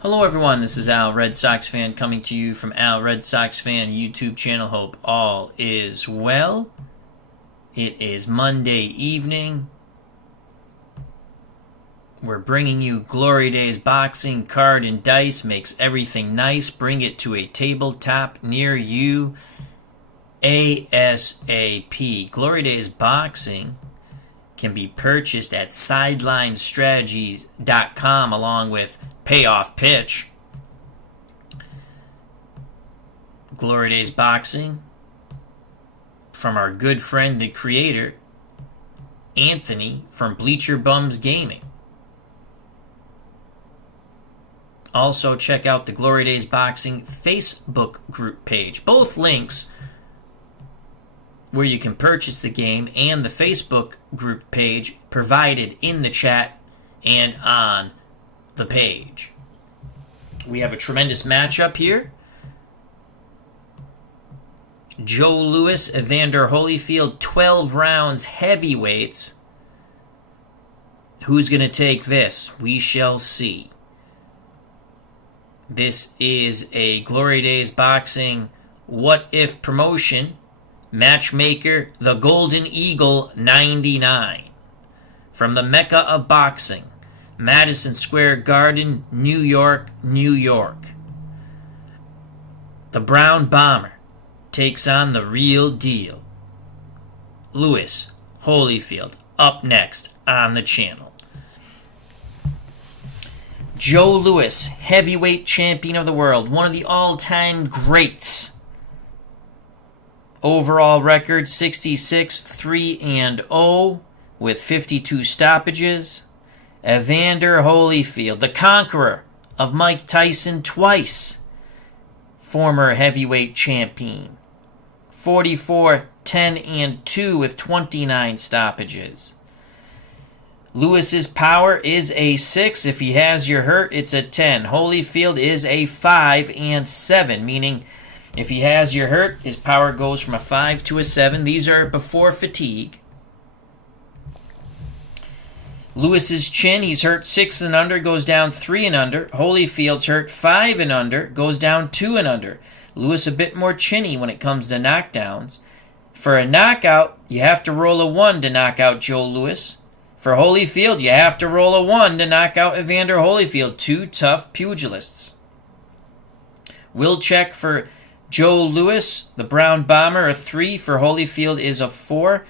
Hello everyone, this is Al Red Sox Fan coming to you from Al Red Sox Fan YouTube channel. Hope all is well. It is Monday evening. We're bringing you Glory Days boxing, card, and dice. Makes everything nice. Bring it to a tabletop near you ASAP. Glory Days boxing can be purchased at sidelinestrategies.com along with Payoff Pitch. Glory Days boxing from our good friend, the creator, Anthony from Bleacher Bums Gaming. Also, check out the Glory Days Boxing Facebook group page. Both links where you can purchase the game and the Facebook group page provided in the chat and on the page. We have a tremendous matchup here. Joe Louis, Evander Holyfield, 12 rounds heavyweights. Who's going to take this? We shall see. This is a Glory Days Boxing What If promotion. Matchmaker, the Golden Eagle 99. From the Mecca of boxing, Maddison Square Garden, New York, New York. The Brown Bomber takes on the real deal. Louis Holyfield up next on the channel. Joe Louis, heavyweight champion of the world, one of the all-time greats. Overall record 66-3-0 with 52 stoppages. Evander Holyfield, the conqueror of Mike Tyson twice, former heavyweight champion, 44-10-2 with 29 stoppages. Lewis's power is a 6. If he has your hurt, it's a 10. Holyfield is a 5-7, meaning if he has your hurt, his power goes from a 5 to a 7. These are before fatigue. Lewis's chin, he's hurt 6 and under, goes down 3 and under. Holyfield's hurt 5 and under, goes down 2 and under. Louis a bit more chinny when it comes to knockdowns. For a knockout, you have to roll a 1 to knock out Joe Louis. For Holyfield, you have to roll a 1 to knock out Evander Holyfield. Two tough pugilists. Will check for Joe Louis, the Brown Bomber, a 3. For Holyfield is a 4.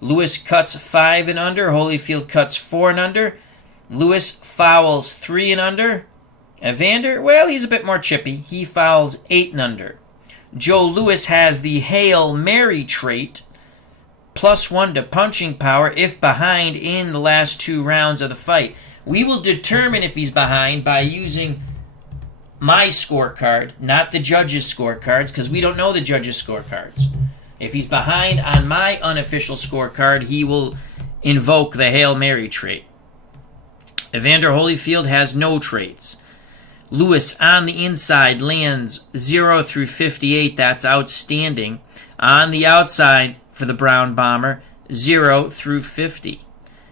Louis cuts 5 and under. Holyfield cuts 4 and under. Louis fouls 3 and under. Evander, well, he's a bit more chippy. He fouls 8 and under. Joe Louis has the Hail Mary trait. +1 to punching power if behind in the last 2 rounds of the fight. We will determine if he's behind by using my scorecard, not the judges' scorecards, because we don't know the judges' scorecards. If he's behind on my unofficial scorecard, he will invoke the Hail Mary trait. Evander Holyfield has no traits. Louis on the inside lands 0 through 58. That's outstanding. On the outside for the Brown Bomber, 0 through 50.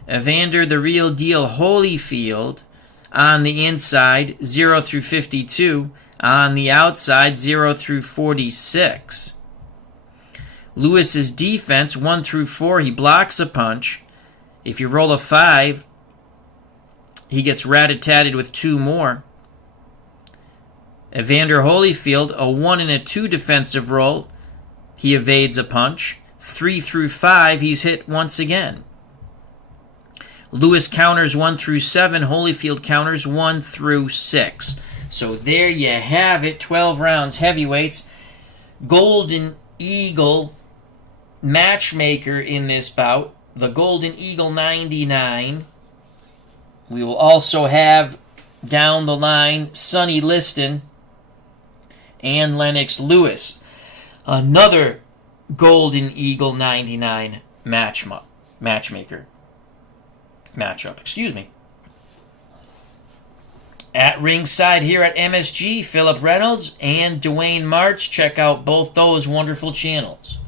Evander the real deal Holyfield on the inside, 0 through 52. On the outside, 0 through 46. Lewis's defense, 1 through 4, he blocks a punch. If you roll a 5, he gets rat-a-tatted with 2 more. Evander Holyfield, a 1 and a 2 defensive roll, he evades a punch. 3 through 5, he's hit once again. Louis counters 1 through 7. Holyfield counters 1 through 6. So there you have it. 12 rounds heavyweights. Golden Eagle Matchmaker in this bout. The Golden Eagle 99. We will also have down the line Sonny Liston and Lennox Lewis. Another Golden Eagle 99 matchmaker. Matchup, excuse me. At ringside here at MSG, Philip Reynolds and Dwayne March. Check out both those wonderful channels.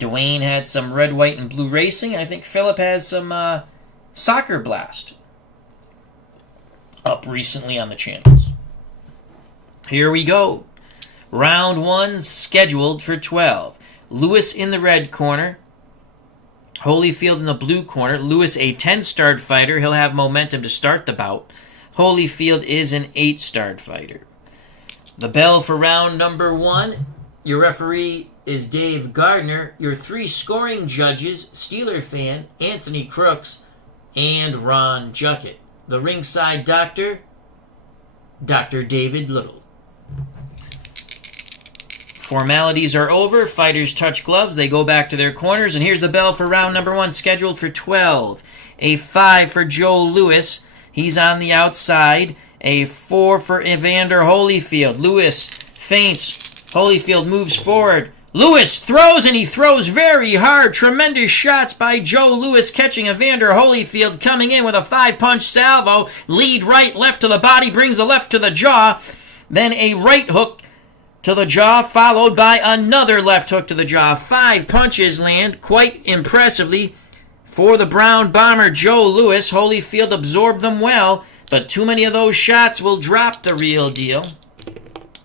Dwayne had some red, white, and blue racing. I think Philip has some Soccer Blast up recently on the channels. Here we go. Round 1 scheduled for 12. Lewis in the red corner. Holyfield in the blue corner. Lewis, a 10-starred fighter. He'll have momentum to start the bout. Holyfield is an 8-starred fighter. The bell for round number 1. Your referee is Dave Gardner. Your 3 scoring judges, Steeler fan, Anthony Crooks, and Ron Juckett. The ringside doctor, Dr. David Little. Formalities are over. Fighters touch gloves. They go back to their corners. And here's the bell for round number 1, scheduled for 12. A 5 for Joe Lewis. He's on the outside. A 4 for Evander Holyfield. Lewis feints. Holyfield moves forward. Lewis throws, and he throws very hard. Tremendous shots by Joe Lewis, catching Evander Holyfield, coming in with a 5-punch salvo. Lead right, left to the body, brings the left to the jaw. Then a right hook to the jaw, followed by another left hook to the jaw. 5 punches land quite impressively for the Brown Bomber Joe Lewis. Holyfield absorbed them well, but too many of those shots will drop the real deal.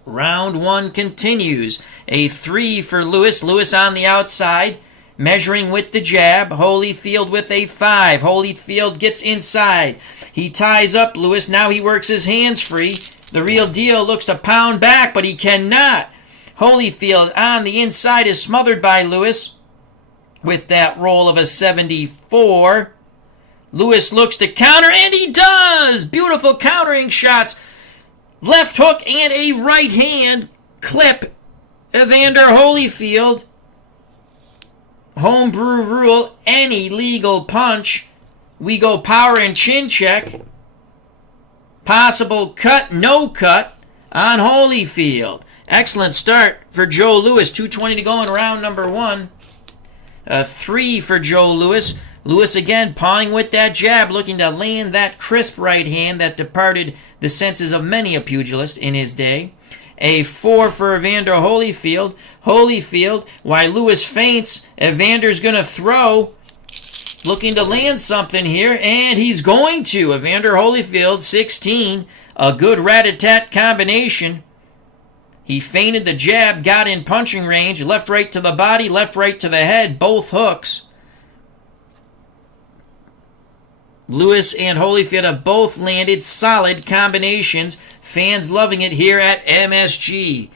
Round 1 continues. A 3 for Lewis. Lewis on the outside, measuring with the jab. Holyfield with a 5. Holyfield gets inside. He ties up Lewis. Now he works his hands free. The real deal looks to pound back, but he cannot. Holyfield on the inside is smothered by Lewis with that roll of a 74. Lewis looks to counter, and he does! Beautiful countering shots. Left hook and a right hand clip. Evander Holyfield. Homebrew rule, any legal punch. We go power and chin check. Possible cut, no cut on Holyfield. Excellent start for Joe Lewis. 2:20 to go in round number 1. A 3 for Joe Lewis. Lewis again pawing with that jab, looking to land that crisp right hand that departed the senses of many a pugilist in his day. A 4 for Evander Holyfield. Holyfield, while Lewis feints, Evander's going to throw, looking to land something here, and he's going to. Evander Holyfield, 16, a good rat-a-tat combination. He feinted the jab, got in punching range, left-right to the body, left-right to the head, both hooks. Lewis and Holyfield have both landed solid combinations. Fans loving it here at MSG.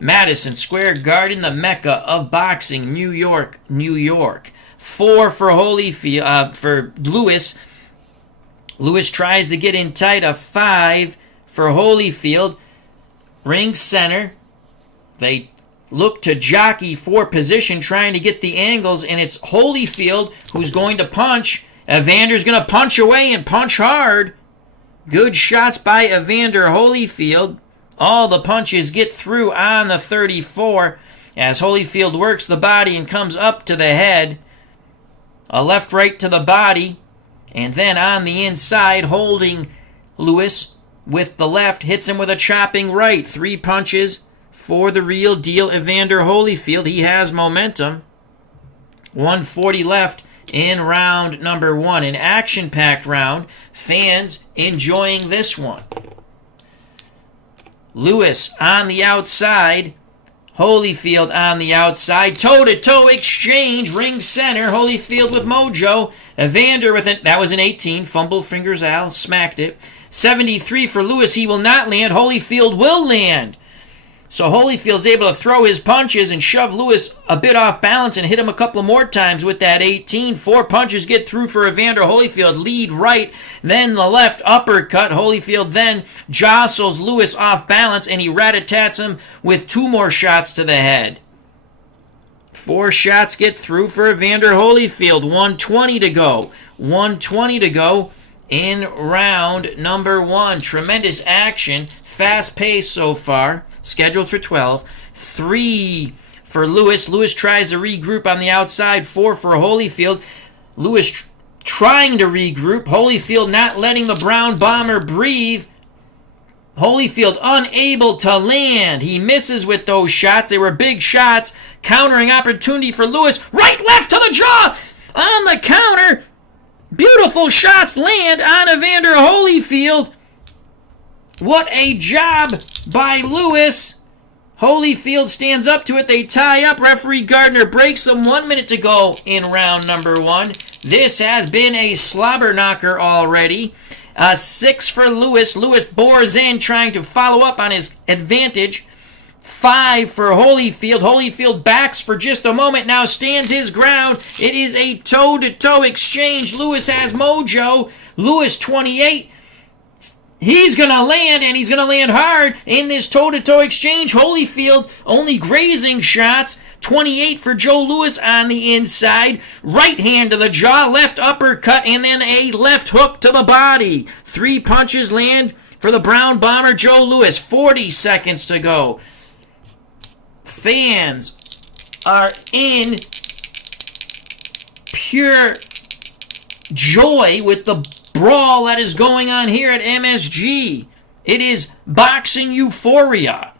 Maddison Square Garden, the Mecca of boxing, New York, New York. 4 for Holyfield, for Lewis. Lewis tries to get in tight. A 5 for Holyfield. Ring center. They look to jockey for position, trying to get the angles, and it's Holyfield who's going to punch. Evander's going to punch away and punch hard. Good shots by Evander Holyfield. All the punches get through on the 34 as Holyfield works the body and comes up to the head. A left right to the body, and then on the inside, holding Lewis with the left, hits him with a chopping right. 3 punches for the real deal, Evander Holyfield. He has momentum. 1:40 left in round number 1. An action-packed round. Fans enjoying this one. Lewis on the outside. Holyfield on the outside. Toe-to-toe exchange. Ring center. Holyfield with mojo. Evander with it. That was an 18. Fumble fingers. Al smacked it. 73 for Lewis. He will not land. Holyfield will land. So Holyfield's able to throw his punches and shove Lewis a bit off balance and hit him a couple more times with that 18. 4 punches get through for Evander Holyfield. Lead right, then the left uppercut. Holyfield then jostles Lewis off balance, and he rat-a-tats him with 2 more shots to the head. 4 shots get through for Evander Holyfield. 1:20 to go. 1:20 to go in round number 1. Tremendous action. Fast pace so far. Scheduled for 12. 3 for Lewis. Lewis tries to regroup on the outside. 4 for Holyfield. Lewis trying to regroup. Holyfield not letting the Brown Bomber breathe. Holyfield unable to land. He misses with those shots. They were big shots. Countering opportunity for Lewis. Right, left to the jaw. On the counter. Beautiful shots land on Evander Holyfield. What a job by Lewis. Holyfield stands up to it. They tie up. Referee Gardner breaks them. 1 minute to go in round number 1. This has been a slobber knocker already. 6 for Lewis. Lewis bores in, trying to follow up on his advantage. 5 for Holyfield. Holyfield backs for just a moment, now stands his ground. It is a toe-to-toe exchange. Lewis has mojo. Lewis 28. He's going to land, and he's going to land hard in this toe-to-toe exchange. Holyfield only grazing shots. 28 for Joe Lewis on the inside. Right hand to the jaw, left uppercut, and then a left hook to the body. 3 punches land for the Brown Bomber, Joe Lewis. 40 seconds to go. Fans are in pure joy with the brawl that is going on here at MSG. It is boxing euphoria.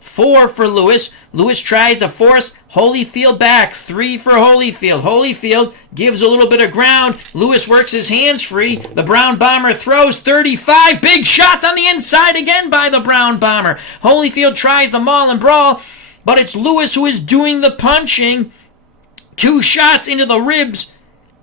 4 for Lewis. Lewis tries to force Holyfield back. 3 for Holyfield. Holyfield gives a little bit of ground. Lewis works his hands free. The Brown Bomber throws 35. Big shots on the inside again by the Brown Bomber. Holyfield tries the maul and brawl, but it's Lewis who is doing the punching. 2 shots into the ribs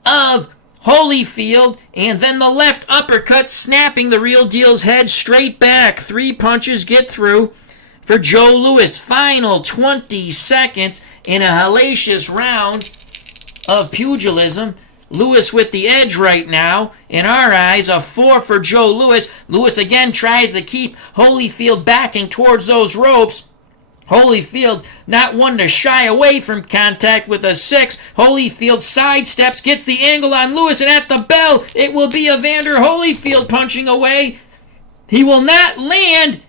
of Holyfield, and then the left uppercut snapping the real deal's head straight back. 3 punches get through for Joe Lewis. Final 20 seconds in a hellacious round of pugilism. Lewis with the edge right now. In our eyes, a 4 for Joe Lewis. Lewis again tries to keep Holyfield backing towards those ropes. Holyfield not one to shy away from contact with a 6. Holyfield sidesteps, gets the angle on Lewis, and at the bell, it will be Evander Holyfield punching away. He will not land,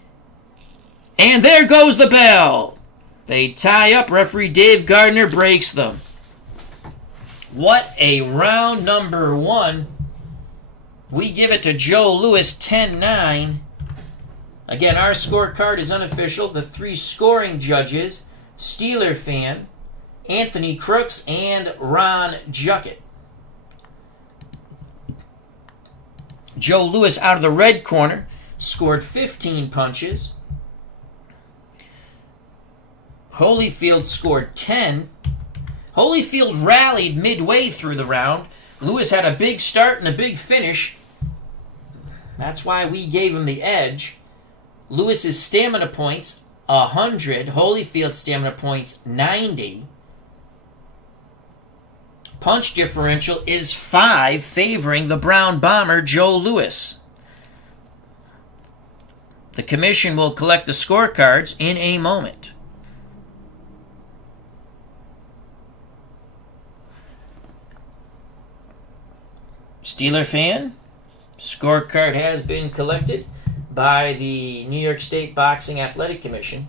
and there goes the bell. They tie up. Referee Dave Gardner breaks them. What a round number 1. We give it to Joe Lewis 10-9. Again, our scorecard is unofficial. The 3 scoring judges, Steeler Fan, Anthony Crooks, and Ron Juckett. Joe Lewis out of the red corner scored 15 punches. Holyfield scored 10. Holyfield rallied midway through the round. Lewis had a big start and a big finish. That's why we gave him the edge. Lewis's stamina points, 100. Holyfield's stamina points, 90. Punch differential is 5, favoring the Brown Bomber, Joe Lewis. The commission will collect the scorecards in a moment. Steeler Fan, scorecard has been collected by the New York State Boxing Athletic Commission.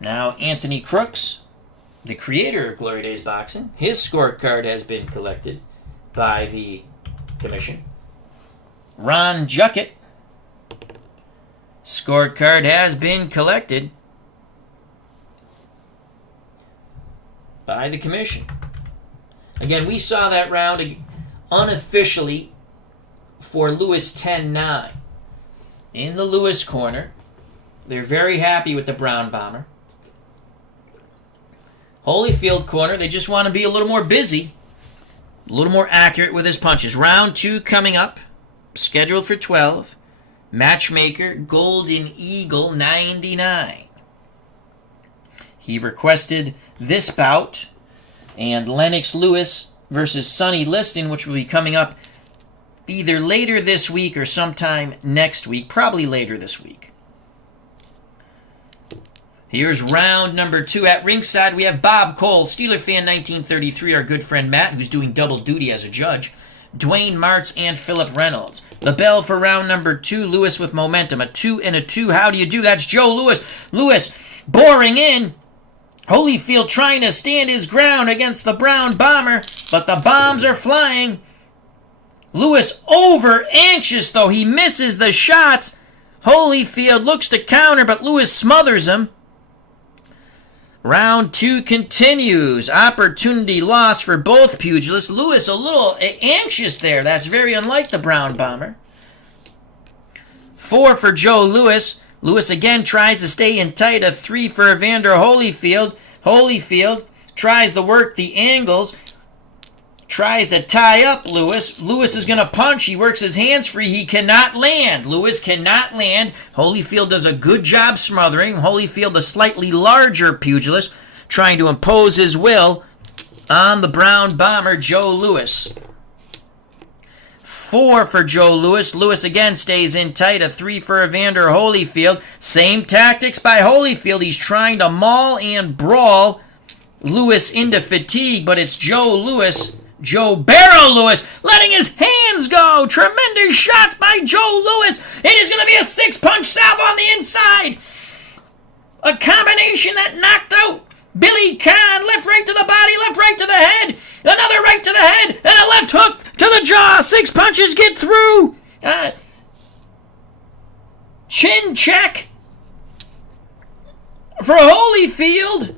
Now, Anthony Crooks, the creator of Glory Days Boxing, his scorecard has been collected by the commission. Ron Juckett, scorecard has been collected by the commission. Again, we saw that round unofficially for Lewis 10-9. In the Lewis corner, they're very happy with the Brown Bomber. Holyfield corner, they just want to be a little more busy, a little more accurate with his punches. Round 2 coming up, scheduled for 12. Matchmaker, Golden Eagle, 99. He requested this bout, and Lennox Lewis versus Sonny Liston, which will be coming up either later this week or sometime next week, probably later this week. Here's round number 2. At ringside, we have Bob Cole, Steeler Fan 1933, our good friend Matt, who's doing double duty as a judge, Dwayne Martz, and Philip Reynolds. The bell for round number 2, Lewis with momentum. A 2 and a 2. How do you do? That's Joe Lewis. Lewis boring in. Holyfield trying to stand his ground against the Brown Bomber, but the bombs are flying. Lewis over anxious, though. He misses the shots. Holyfield looks to counter, but Lewis smothers him. Round 2 continues. Opportunity lost for both pugilists. Lewis a little anxious there. That's very unlike the Brown Bomber. 4 for Joe Louis. Louis again tries to stay in tight. A 3 for Evander Holyfield. Holyfield tries to work the angles. Tries to tie up Louis. Louis is going to punch. He works his hands free. He cannot land. Louis cannot land. Holyfield does a good job smothering. Holyfield, a slightly larger pugilist, trying to impose his will on the brown bomber, Joe Louis. 4 for Joe Louis. Louis again stays in tight. A 3 for Evander Holyfield. Same tactics by Holyfield. He's trying to maul and brawl Louis into fatigue, but it's Joe Louis, Joe Barrel Louis, letting his hands go. Tremendous shots by Joe Louis. It is going to be a 6-punch salvo on the inside. A combination that knocked out Billy Kahn. Left, right to the body, left, right to the head. Another right to the head, and a left hook to the jaw. 6 punches get through. Chin check for Holyfield.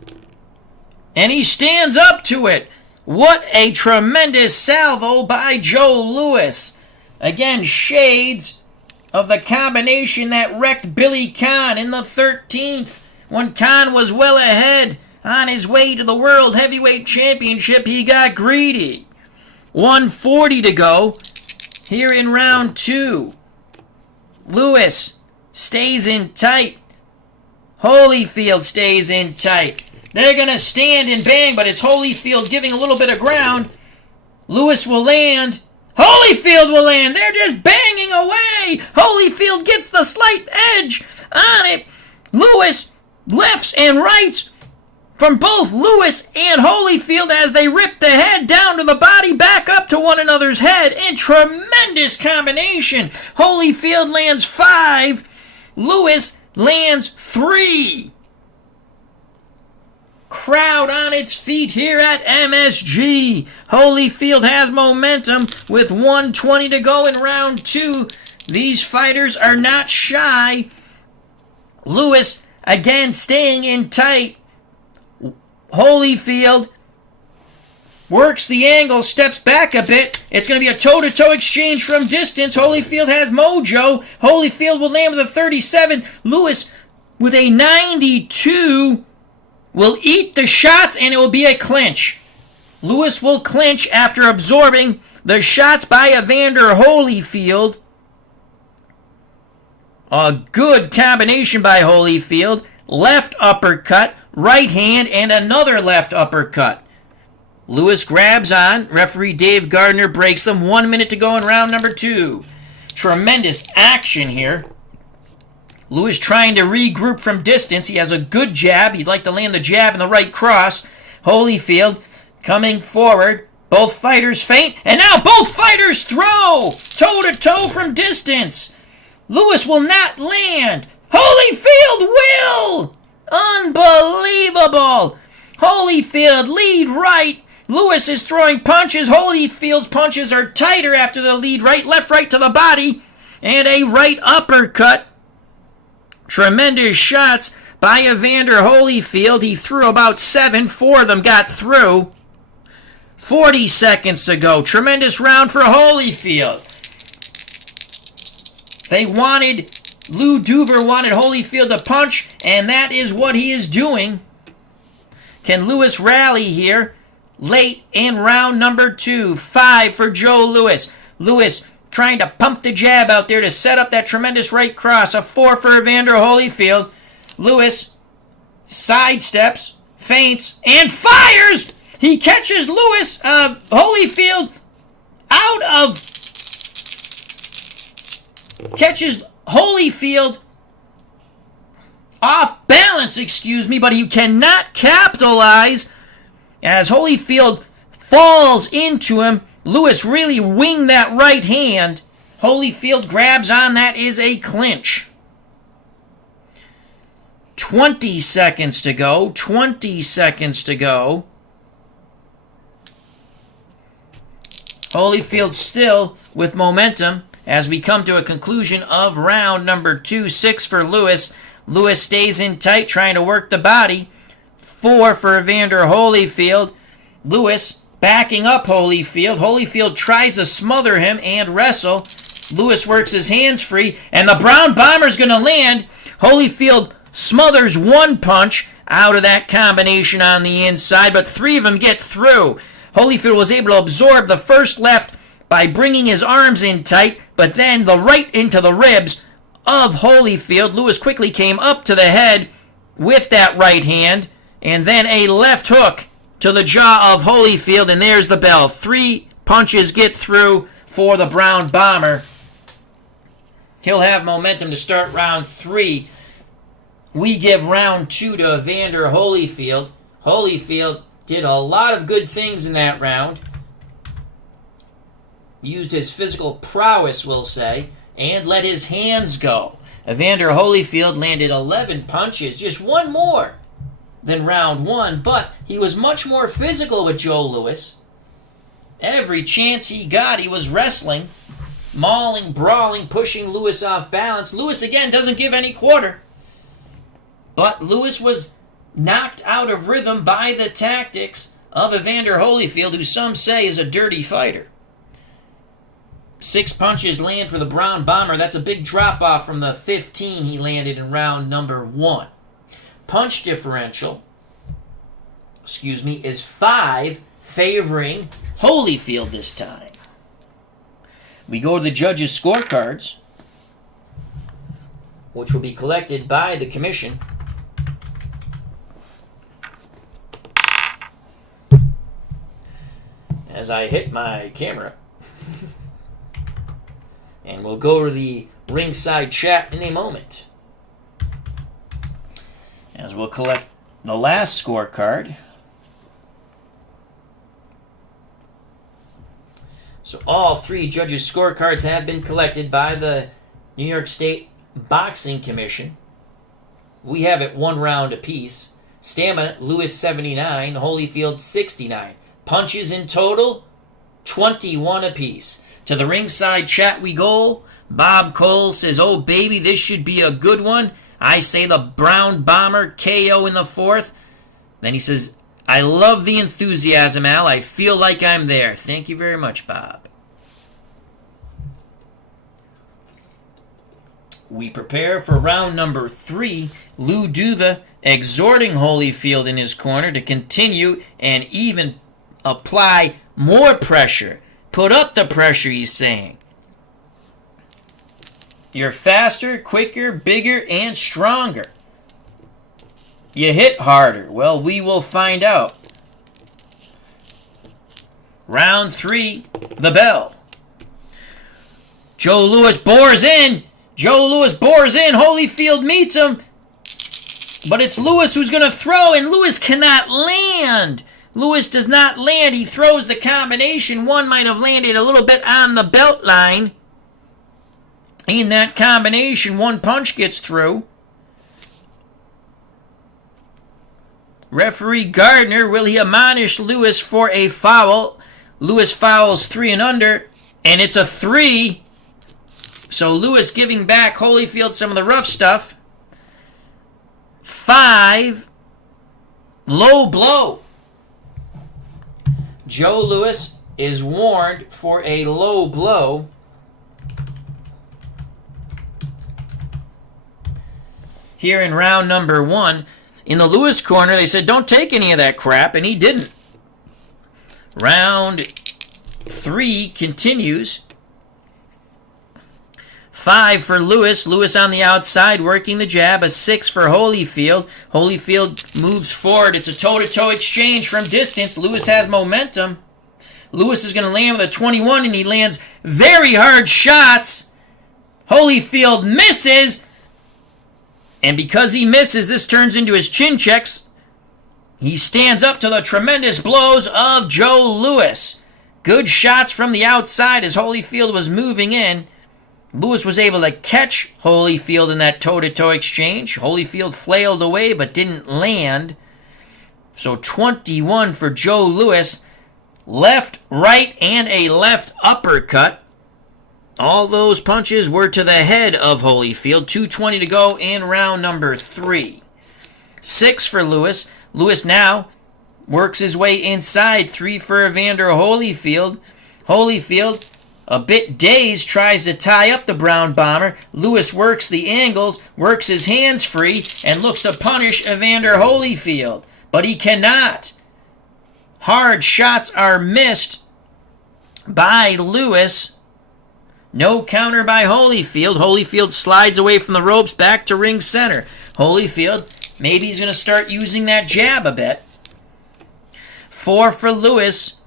And he stands up to it. What a tremendous salvo by Joe Louis. Again, shades of the combination that wrecked Billy Kahn in the 13th. When Kahn was well ahead on his way to the World Heavyweight Championship, he got greedy. 140 to go here in round 2. Louis stays in tight. Holyfield stays in tight. They're going to stand and bang, but it's Holyfield giving a little bit of ground. Louis will land. Holyfield will land. They're just banging away. Holyfield gets the slight edge on it. Louis, lefts and rights from both Louis and Holyfield as they rip the head down to the body, back up to one another's head. In tremendous combination. Holyfield lands 5. Louis lands 3. Crowd on its feet here at MSG. Holyfield has momentum with 1:20 to go in round 2. These fighters are not shy. Louis again staying in tight. Holyfield works the angle, steps back a bit. It's going to be a toe-to-toe exchange from distance. Holyfield has mojo. Holyfield will land with a 37. Louis with a 92. Will eat the shots, and it will be a clinch. Louis will clinch after absorbing the shots by Evander Holyfield. A good combination by Holyfield. Left uppercut, right hand, and another left uppercut. Louis grabs on. Referee Dave Gardner breaks them. 1 minute to go in round number 2. Tremendous action here. Louis trying to regroup from distance. He has a good jab. He'd like to land the jab and the right cross. Holyfield coming forward. Both fighters feint. And now both fighters throw. Toe-to-toe from distance. Louis will not land. Holyfield will. Unbelievable. Holyfield lead right. Louis is throwing punches. Holyfield's punches are tighter after the lead right. Left, right to the body. And a right uppercut. Tremendous shots by Evander Holyfield. He threw about 7. 4 of them got through. 40 seconds to go. Tremendous round for Holyfield. Lou Duver wanted Holyfield to punch, and that is what he is doing. Can Louis rally here late in round number 2? 5 for Joe Louis. Louis trying to pump the jab out there to set up that tremendous right cross. A 4 for Evander Holyfield. Louis sidesteps, feints, and fires! He catches Holyfield catches Holyfield off balance, but he cannot capitalize as Holyfield falls into him. Louis really winged that right hand. Holyfield grabs on. That is a clinch. 20 seconds to go. 20 seconds to go. Holyfield still with momentum as we come to a conclusion of round number 2. 6 for Louis. Louis stays in tight, trying to work the body. 4 for Evander Holyfield. Louis backing up Holyfield. Holyfield tries to smother him and wrestle. Lewis works his hands free, and the Brown Bomber's going to land. Holyfield smothers one punch out of that combination on the inside, but three of them get through. Holyfield was able to absorb the first left by bringing his arms in tight, but then the right into the ribs of Holyfield. Lewis quickly came up to the head with that right hand, and then a left hook to the jaw of Holyfield, and there's the bell. 3 punches get through for the Brown Bomber. He'll have momentum to start round 3. We give round 2 to Evander Holyfield. Holyfield did a lot of good things in that round. Used his physical prowess, we'll say, and let his hands go. Evander Holyfield landed 11 punches, just one more than round 1, but he was much more physical with Joe Louis. Every chance he got, he was wrestling, mauling, brawling, pushing Louis off balance. Louis, again, doesn't give any quarter. But Louis was knocked out of rhythm by the tactics of Evander Holyfield, who some say is a dirty fighter. 6 punches land for the Brown Bomber. That's a big drop-off from the 15 he landed in round number 1. Punch differential, is 5, favoring Holyfield this time. We go to the judges' scorecards, which will be collected by the commission. As I hit my camera. And we'll go to the ringside chat in a moment. As we'll collect the last scorecard. So all 3 judges' scorecards have been collected by the New York State Boxing Commission. We have it 1 round apiece. Stamina, Louis 79, Holyfield 69. Punches in total, 21 apiece. To the ringside chat we go. Bob Cole says, "Oh baby, this should be a good one." I say the Brown Bomber KO in the 4th. Then he says, "I love the enthusiasm, Al. I feel like I'm there." Thank you very much, Bob. We prepare for round number 3. Lou Duva exhorting Holyfield in his corner to continue and even apply more pressure. Put up the pressure, he's saying. You're faster, quicker, bigger, and stronger. You hit harder. Well, we will find out. Round 3, the bell. Joe Louis bores in. Holyfield meets him. But it's Louis who's going to throw, and Louis cannot land. Louis does not land. He throws the combination. One might have landed a little bit on the belt line. In that combination, 1 punch gets through. Referee Gardner, will he admonish Louis for a foul? Louis fouls 3 and under, and it's a 3. So Louis giving back Holyfield some of the rough stuff. 5. Low blow. Joe Louis is warned for a low blow. Here in round number 1, in the Louis corner, they said, don't take any of that crap, and he didn't. Round 3 continues. 5 for Louis. Louis on the outside working the jab. A 6 for Holyfield. Holyfield moves forward. It's a toe-to-toe exchange from distance. Louis has momentum. Louis is going to land with a 21, and he lands very hard shots. Holyfield misses. And because he misses, this turns into his chin checks. He stands up to the tremendous blows of Joe Louis. Good shots from the outside as Holyfield was moving in. Louis was able to catch Holyfield in that toe-to-toe exchange. Holyfield flailed away but didn't land. So 21 for Joe Louis. Left, right, and a left uppercut. All those punches were to the head of Holyfield. 2:20 to go in round number 3. 6 for Louis. Louis now works his way inside. 3 for Evander Holyfield. Holyfield A bit dazed, tries to tie up the brown bomber. Lewis works the angles, works his hands free, and looks to punish Evander Holyfield. But he cannot. Hard shots are missed by Lewis. No counter by Holyfield. Holyfield slides away from the ropes back to ring center. Holyfield, maybe he's going to start using that jab a bit. 4 for Lewis.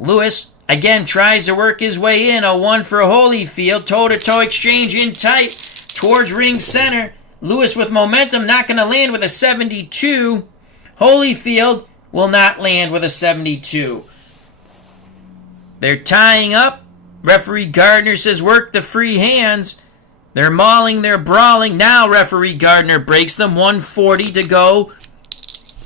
Lewis again tries to work his way in. A 1 for Holyfield. Toe-to-toe exchange in tight towards ring center. Lewis with momentum, not going to land with a 72. Holyfield will not land with a 72. They're tying up. Referee Gardner says work the free hands. They're mauling, they're brawling. Now referee Gardner breaks them. 1:40 to go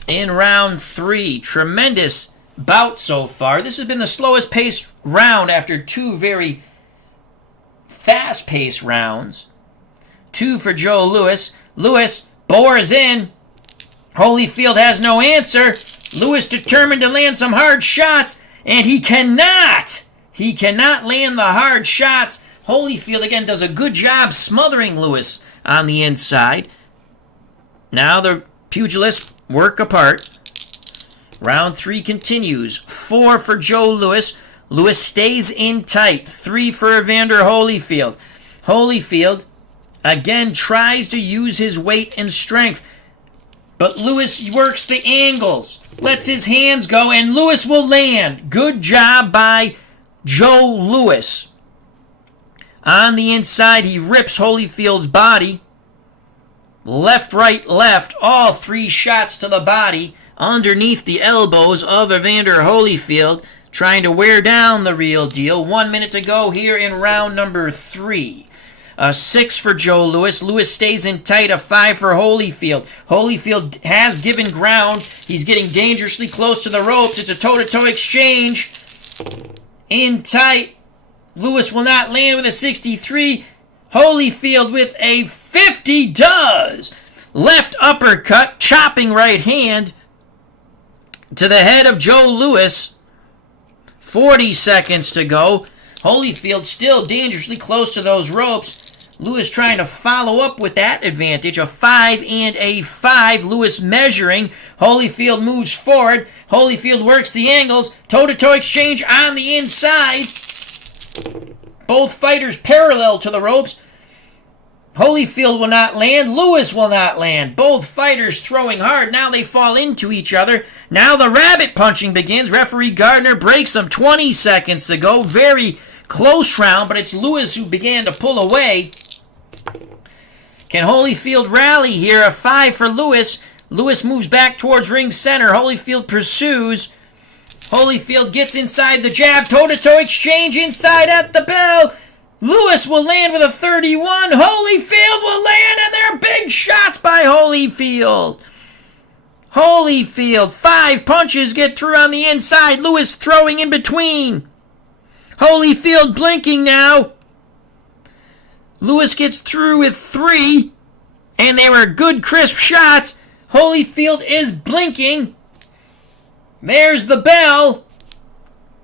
in round 3. Tremendous bout so far. This has been the slowest paced round after 2 very fast paced rounds. 2 for Joe Lewis. Lewis bores in. Holyfield has no answer. Lewis determined to land some hard shots, and he cannot. He cannot land the hard shots. Holyfield again does a good job smothering Lewis on the inside. Now the pugilists work apart. Round 3 continues. 4 for Joe Lewis. Lewis stays in tight. 3 for Evander Holyfield. Holyfield again tries to use his weight and strength, but Lewis works the angles, lets his hands go, and Lewis will land. Good job by Joe Lewis. On the inside, he rips Holyfield's body. Left, right, left. All 3 shots to the body underneath the elbows of Evander Holyfield, trying to wear down the real deal. 1 minute to go here in round number 3. A 6 for Joe Lewis. Lewis stays in tight. A 5 for Holyfield. Holyfield has given ground. He's getting dangerously close to the ropes. It's a toe-to-toe exchange. In tight. Lewis will not land with a 63. Holyfield with a 50 does. Left uppercut, chopping right hand to the head of Joe Lewis. 40 seconds to go. Holyfield still dangerously close to those ropes. Lewis trying to follow up with that advantage. A 5 and a 5. Lewis measuring. Holyfield moves forward. Holyfield works the angles. Toe-to-toe exchange on the inside. Both fighters parallel to the ropes. Holyfield will not land. Lewis will not land. Both fighters throwing hard. Now they fall into each other. Now the rabbit punching begins. Referee Gardner breaks them. 20 seconds to go. Very close round, but it's Lewis who began to pull away. Can Holyfield rally here? A 5 for Lewis. Lewis moves back towards ring center. Holyfield pursues. Holyfield gets inside the jab. Toe-to-toe exchange inside at the bell. Lewis will land with a 31. Holyfield will land, and they're big shots by Holyfield. Holyfield, 5 punches get through on the inside. Lewis throwing in between. Holyfield blinking now. Lewis gets through with 3, and they were good crisp shots. Holyfield is blinking. There's the bell.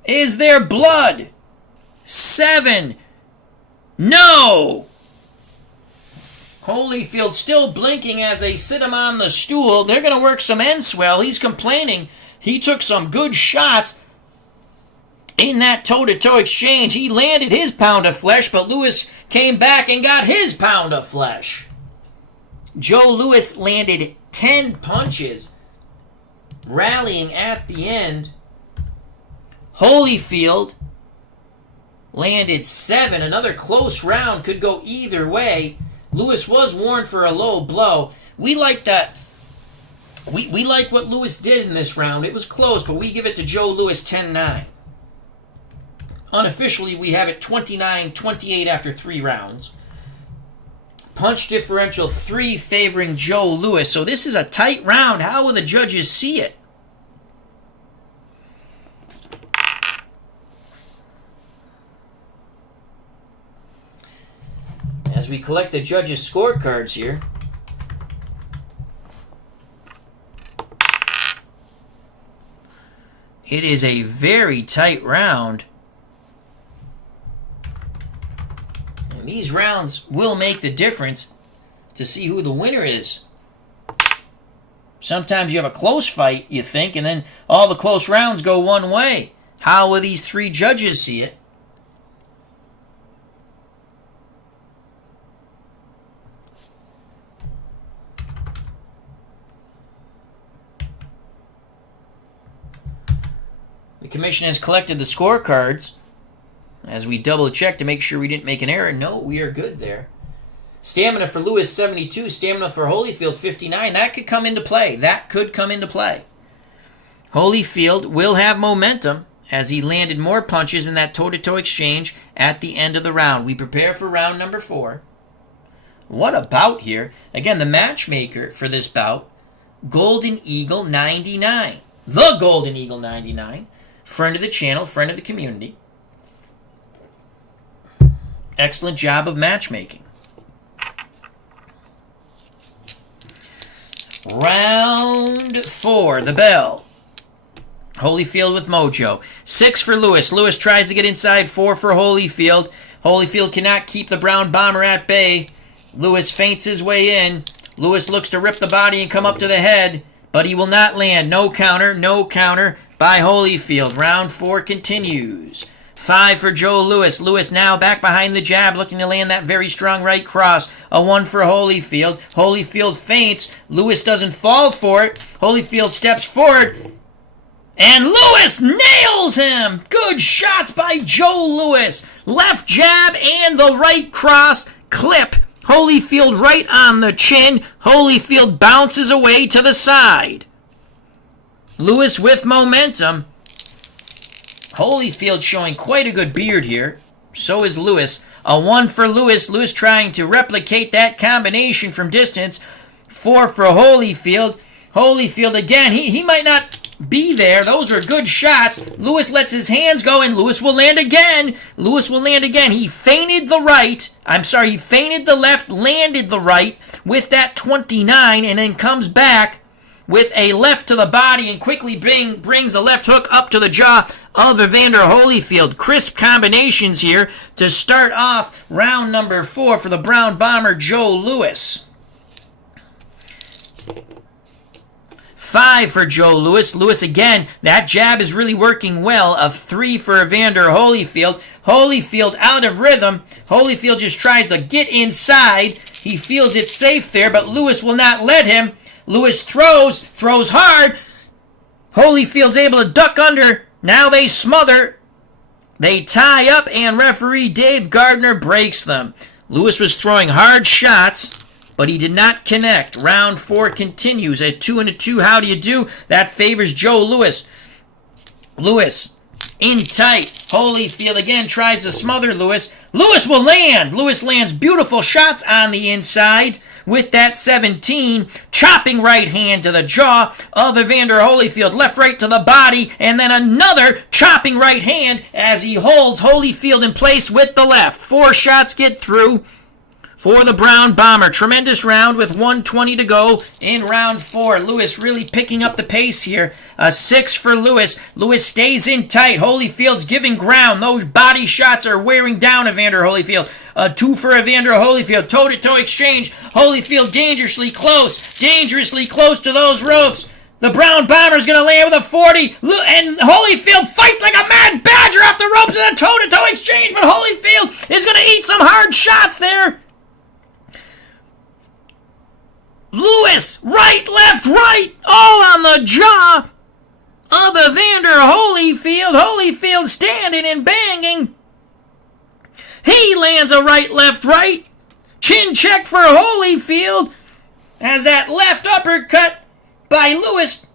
Is there blood? 7. No! Holyfield still blinking as they sit him on the stool. They're going to work some end swell. He's complaining. He took some good shots in that toe-to-toe exchange. He landed his pound of flesh, but Lewis came back and got his pound of flesh. Joe Lewis landed 10 punches, rallying at the end. Holyfield landed 7. Another close round, could go either way. Lewis was warned for a low blow. We like that. We like what Lewis did in this round. It was close, but we give it to Joe Lewis 10-9. Unofficially, we have it 29-28 after 3 rounds. Punch differential 3 favoring Joe Lewis. So this is a tight round. How will the judges see it? As we collect the judges' scorecards here. It is a very tight round. And these rounds will make the difference to see who the winner is. Sometimes you have a close fight, you think, and then all the close rounds go one way. How will these three judges see it? The commission has collected the scorecards as we double check to make sure we didn't make an error. No, we are good there. Stamina for Lewis, 72. Stamina for Holyfield, 59. That could come into play. Holyfield will have momentum as he landed more punches in that toe-to-toe exchange at the end of the round. We prepare for round number 4. What a bout here. Again, the matchmaker for this bout, Golden Eagle 99. The Golden Eagle 99. Friend of the channel, friend of the community. Excellent job of matchmaking. Round 4, the bell. Holyfield with mojo. 6 for Lewis. Lewis tries to get inside. 4 for Holyfield. Holyfield cannot keep the brown bomber at bay. Lewis feints his way in. Lewis looks to rip the body and come up to the head, but he will not land. No counter by Holyfield. Round 4 continues. 5 for Joe Lewis. Lewis now back behind the jab, looking to land that very strong right cross. A 1 for Holyfield. Holyfield feints. Lewis doesn't fall for it. Holyfield steps forward, and Lewis nails him! Good shots by Joe Lewis. Left jab and the right cross clip Holyfield right on the chin. Holyfield bounces away to the side. Lewis with momentum. Holyfield showing quite a good beard here. So is Lewis. A 1 for Lewis. Lewis trying to replicate that combination from distance. 4 for Holyfield. Holyfield again. He might not be there. Those are good shots. Lewis lets his hands go, and Lewis will land again. He feinted the right. He feinted the left, landed the right with that 29, and then comes back with a left to the body and quickly brings a left hook up to the jaw of Evander Holyfield. Crisp combinations here to start off round number 4 for the brown bomber Joe Lewis. 5 for Joe Lewis. Lewis again, that jab is really working well. A 3 for Evander Holyfield. Holyfield out of rhythm. Holyfield just tries to get inside. He feels it's safe there, but Lewis will not let him. Lewis throws hard. Holyfield's able to duck under. Now they smother. They tie up, and referee Dave Gardner breaks them. Lewis was throwing hard shots, but he did not connect. Round 4 continues at 2 and a 2. How do you do? That favors Joe Lewis. Lewis in tight. Holyfield again tries to smother Lewis. Lewis will land. Lewis lands beautiful shots on the inside with that 17. Chopping right hand to the jaw of Evander Holyfield. Left right to the body, and then another chopping right hand as he holds Holyfield in place with the left. 4 shots get through for the brown bomber. Tremendous round with 1:20 to go in round 4. Lewis really picking up the pace here. A 6 for Lewis. Lewis stays in tight. Holyfield's giving ground. Those body shots are wearing down Evander Holyfield. A 2 for Evander Holyfield. Toe-to-toe exchange. Holyfield dangerously close to those ropes. The brown bomber's going to land with a 40, and Holyfield fights like a mad badger off the ropes in a toe-to-toe exchange, but Holyfield is going to eat some hard shots there. Lewis, right, left, right, all on the jaw of Evander Holyfield. Holyfield standing and banging. He lands a right, left, right. Chin check for Holyfield as that left uppercut by Lewis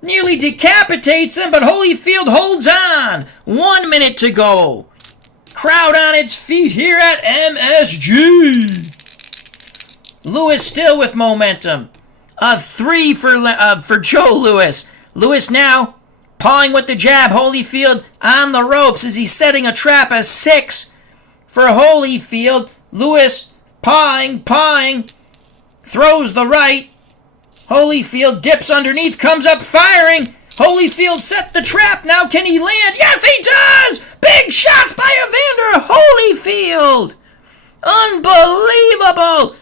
nearly decapitates him, but Holyfield holds on. 1 minute to go. Crowd on its feet here at MSG. Lewis still with momentum. A 3 for Joe Lewis. Lewis now pawing with the jab. Holyfield on the ropes as he's setting a trap. A 6 for Holyfield. Lewis pawing, throws the right. Holyfield dips underneath, comes up firing. Holyfield set the trap. Now can he land? Yes, he does! Big shots by Evander Holyfield. Unbelievable!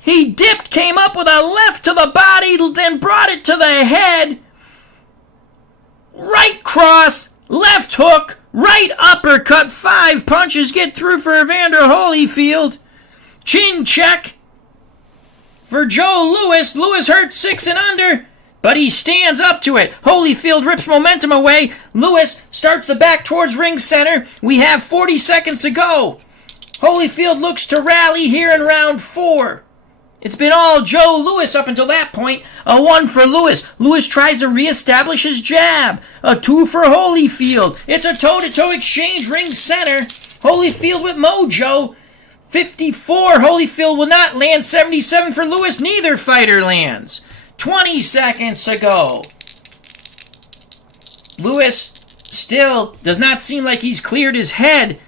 He dipped, came up with a left to the body, then brought it to the head. Right cross, left hook, right uppercut. 5 punches get through for Evander Holyfield. Chin check for Joe Louis. Louis hurt 6 and under, but he stands up to it. Holyfield rips momentum away. Louis starts the back towards ring center. We have 40 seconds to go. Holyfield looks to rally here in round 4. It's been all Joe Louis up until that point. A 1 for Louis. Louis tries to reestablish his jab. A 2 for Holyfield. It's a toe-to-toe exchange, ring center. Holyfield with mojo. 54. Holyfield will not land. 77 for Louis. Neither fighter lands. 20 seconds to go. Louis still does not seem like he's cleared his head.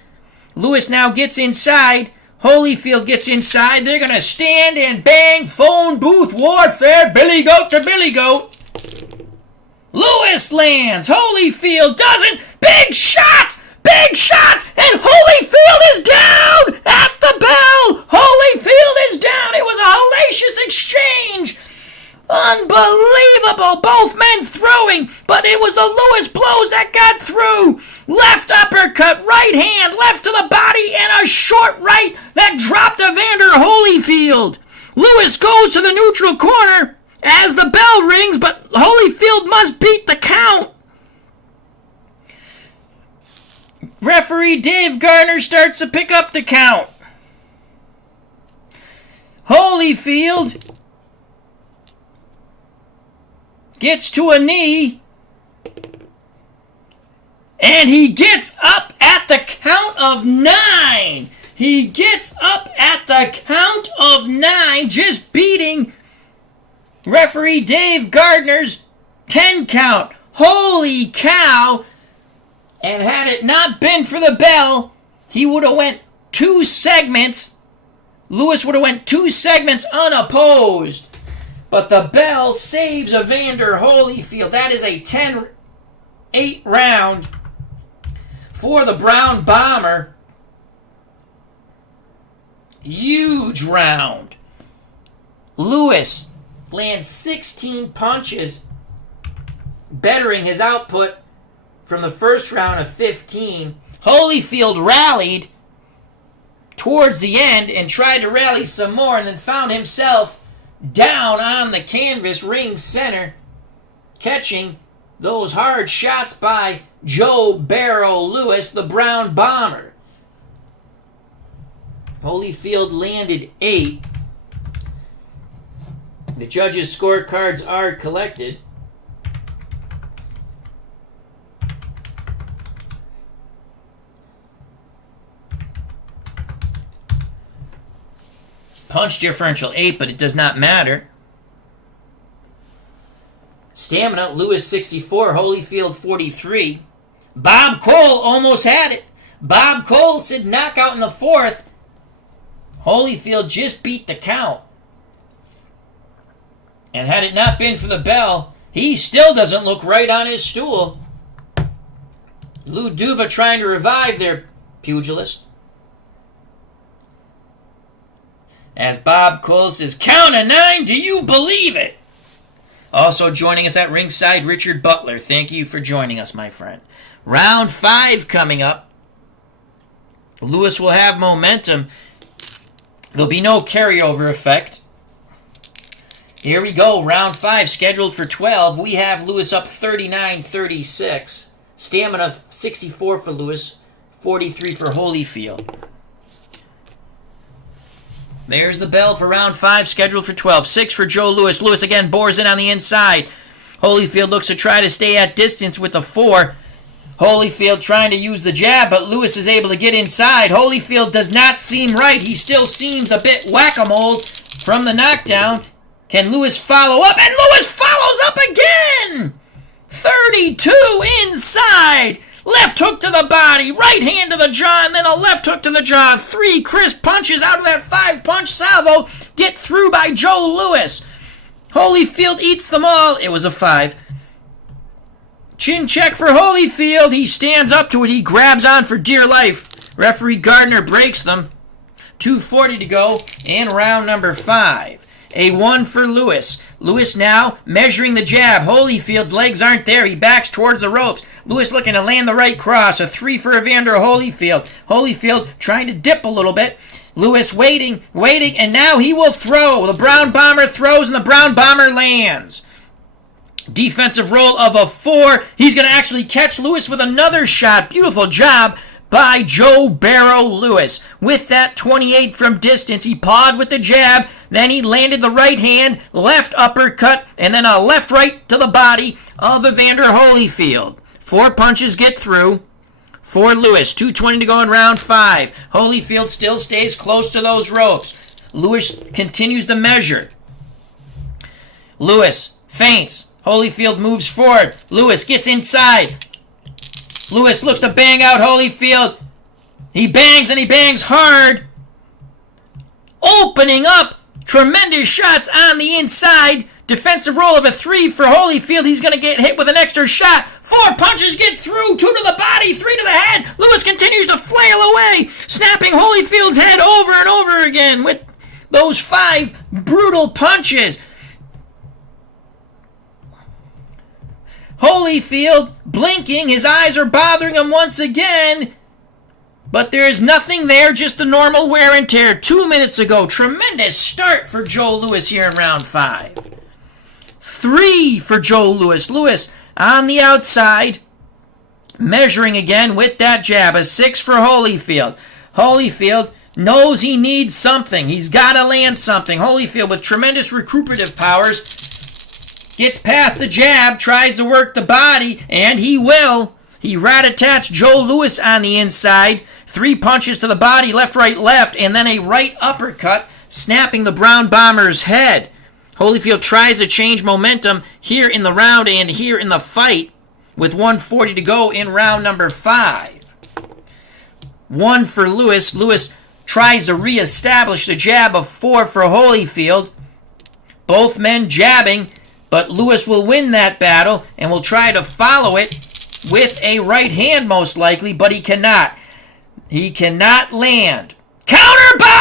Louis now gets inside. Holyfield gets inside. They're going to stand and bang. Phone booth warfare. Billy Goat to Billy Goat. Louis lands. Holyfield doesn't. Big shots. Big shots. And Holyfield is down at the bell. Holyfield is down. It was a hellacious exchange. Unbelievable. Both men throwing, but it was the Louis blows that got through. Left uppercut, right hand, left to the body, and a short right that dropped Evander Holyfield. Louis goes to the neutral corner as the bell rings, but Holyfield must beat the count. Referee Dave Gardner starts to pick up the count. Holyfield gets to a knee, and he gets up at the count of 9. He gets up at the count of 9, just beating referee Dave Gardner's 10 count. Holy cow. And had it not been for the bell, he would have went 2 segments. Louis would have went 2 segments unopposed. But the bell saves Evander Holyfield. That is a 10-8 round for the Brown Bomber. Huge round. Louis lands 16 punches, bettering his output from the first round of 15. Holyfield rallied towards the end and tried to rally some more, and then found himself down on the canvas, ring center, catching those hard shots by Joe Barrow Louis, the Brown Bomber. Holyfield landed 8. The judges' scorecards are collected. Punch differential 8, but it does not matter. Stamina, Louis 64, Holyfield 43. Bob Cole almost had it. Bob Cole said knockout in the 4th. Holyfield just beat the count. And had it not been for the bell, he still doesn't look right on his stool. Lou Duva trying to revive their pugilist. As Bob Cole says, count of 9, do you believe it? Also joining us at ringside, Richard Butler. Thank you for joining us, my friend. Round 5 coming up. Louis will have momentum. There'll be no carryover effect. Here we go, round 5 scheduled for 12. We have Louis up 39-36. Stamina 64 for Louis, 43 for Holyfield. There's the bell for round 5, scheduled for 12. 6 for Joe Louis. Louis again bores in on the inside. Holyfield looks to try to stay at distance with a 4. Holyfield trying to use the jab, but Louis is able to get inside. Holyfield does not seem right. He still seems a bit whack-a-mole from the knockdown. Can Louis follow up? And Louis follows up again! 32 inside! Left hook to the body, right hand to the jaw, and then a left hook to the jaw. 3 crisp punches out of that 5-punch salvo get through by Joe Louis. Holyfield eats them all. It was a 5. Chin check for Holyfield. He stands up to it. He grabs on for dear life. Referee Gardner breaks them. 2:40 to go in round number 5. A 1 for Lewis. Lewis now measuring the jab. Holyfield's legs aren't there. He backs towards the ropes. Lewis looking to land the right cross. A 3 for Evander Holyfield. Holyfield trying to dip a little bit. Lewis waiting, and now he will throw. The Brown Bomber throws, and the Brown Bomber lands. Defensive roll of a 4. He's going to actually catch Lewis with another shot. Beautiful job by Joe Barrow Lewis. With that 28 from distance, he pawed with the jab. Then he landed the right hand, left uppercut, and then a left right to the body of Evander Holyfield. 4 punches get through for Lewis. 2:20 to go in round 5. Holyfield still stays close to those ropes. Lewis continues to measure. Lewis feints. Holyfield moves forward. Lewis gets inside. Lewis looks to bang out Holyfield. He bangs, and he bangs hard. Opening up. Tremendous shots on the inside. Defensive roll of a 3 for Holyfield. He's going to get hit with an extra shot. 4 punches get through. 2 to the body, 3 to the head. Lewis continues to flail away, snapping Holyfield's head over and over again with those 5 brutal punches. Holyfield blinking. His eyes are bothering him once again. But there is nothing there, just the normal wear and tear. 2 minutes ago, tremendous start for Joe Lewis here in round 5. 3 for Joe Lewis. Lewis on the outside, measuring again with that jab. A 6 for Holyfield. Holyfield knows he needs something. He's got to land something. Holyfield with tremendous recuperative powers gets past the jab, tries to work the body, and he will. He rat-a-tats Joe Lewis on the inside. 3 punches to the body, left, left, and then a right uppercut, snapping the Brown Bomber's head. Holyfield tries to change momentum here in the round and here in the fight with 1:40 to go in round number 5. 1 for Lewis. Lewis tries to reestablish the jab of 4 for Holyfield. Both men jabbing, but Lewis will win that battle and will try to follow it with a right hand most likely, but he cannot. He cannot land. Counter by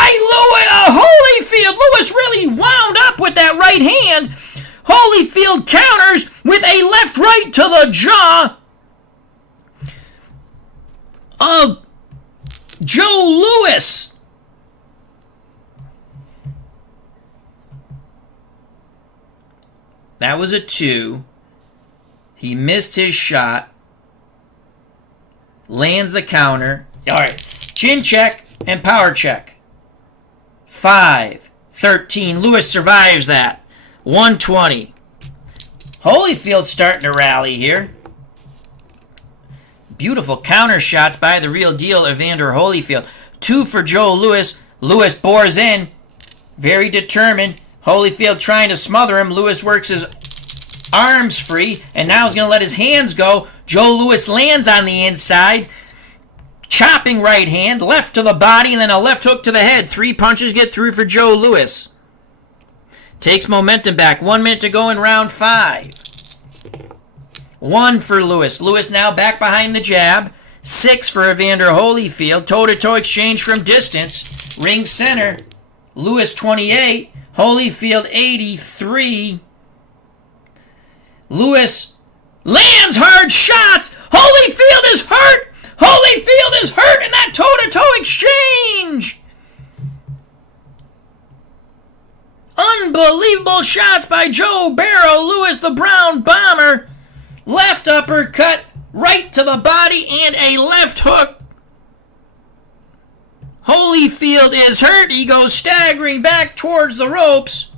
Holyfield. Lewis really wound up with that right hand. Holyfield counters with a left right to the jaw of Joe Lewis. That was a 2. He missed his shot. Lands the counter. All right. Chin check and power check. 5-13. Lewis survives that. 120. Holyfield starting to rally here. Beautiful counter shots by the real deal, Evander Holyfield. 2 for Joe Lewis. Lewis bores in. Very determined. Holyfield trying to smother him. Lewis works his arms free, and now he's going to let his hands go. Joe Lewis lands on the inside. Chopping right hand, left to the body, and then a left hook to the head. 3 punches get through for Joe Lewis. Takes momentum back. 1 minute to go in round 5. 1 for Lewis. Lewis now back behind the jab. 6 for Evander Holyfield. Toe-to-toe exchange from distance. Ring center. Lewis 28. Holyfield 83. Lewis lands hard shots. Holyfield is hurt. Holyfield is hurt in that toe-to-toe exchange. Unbelievable shots by Joe Barrow Lewis, the Brown Bomber. Left uppercut, right to the body, and a left hook. Holyfield is hurt. He goes staggering back towards the ropes.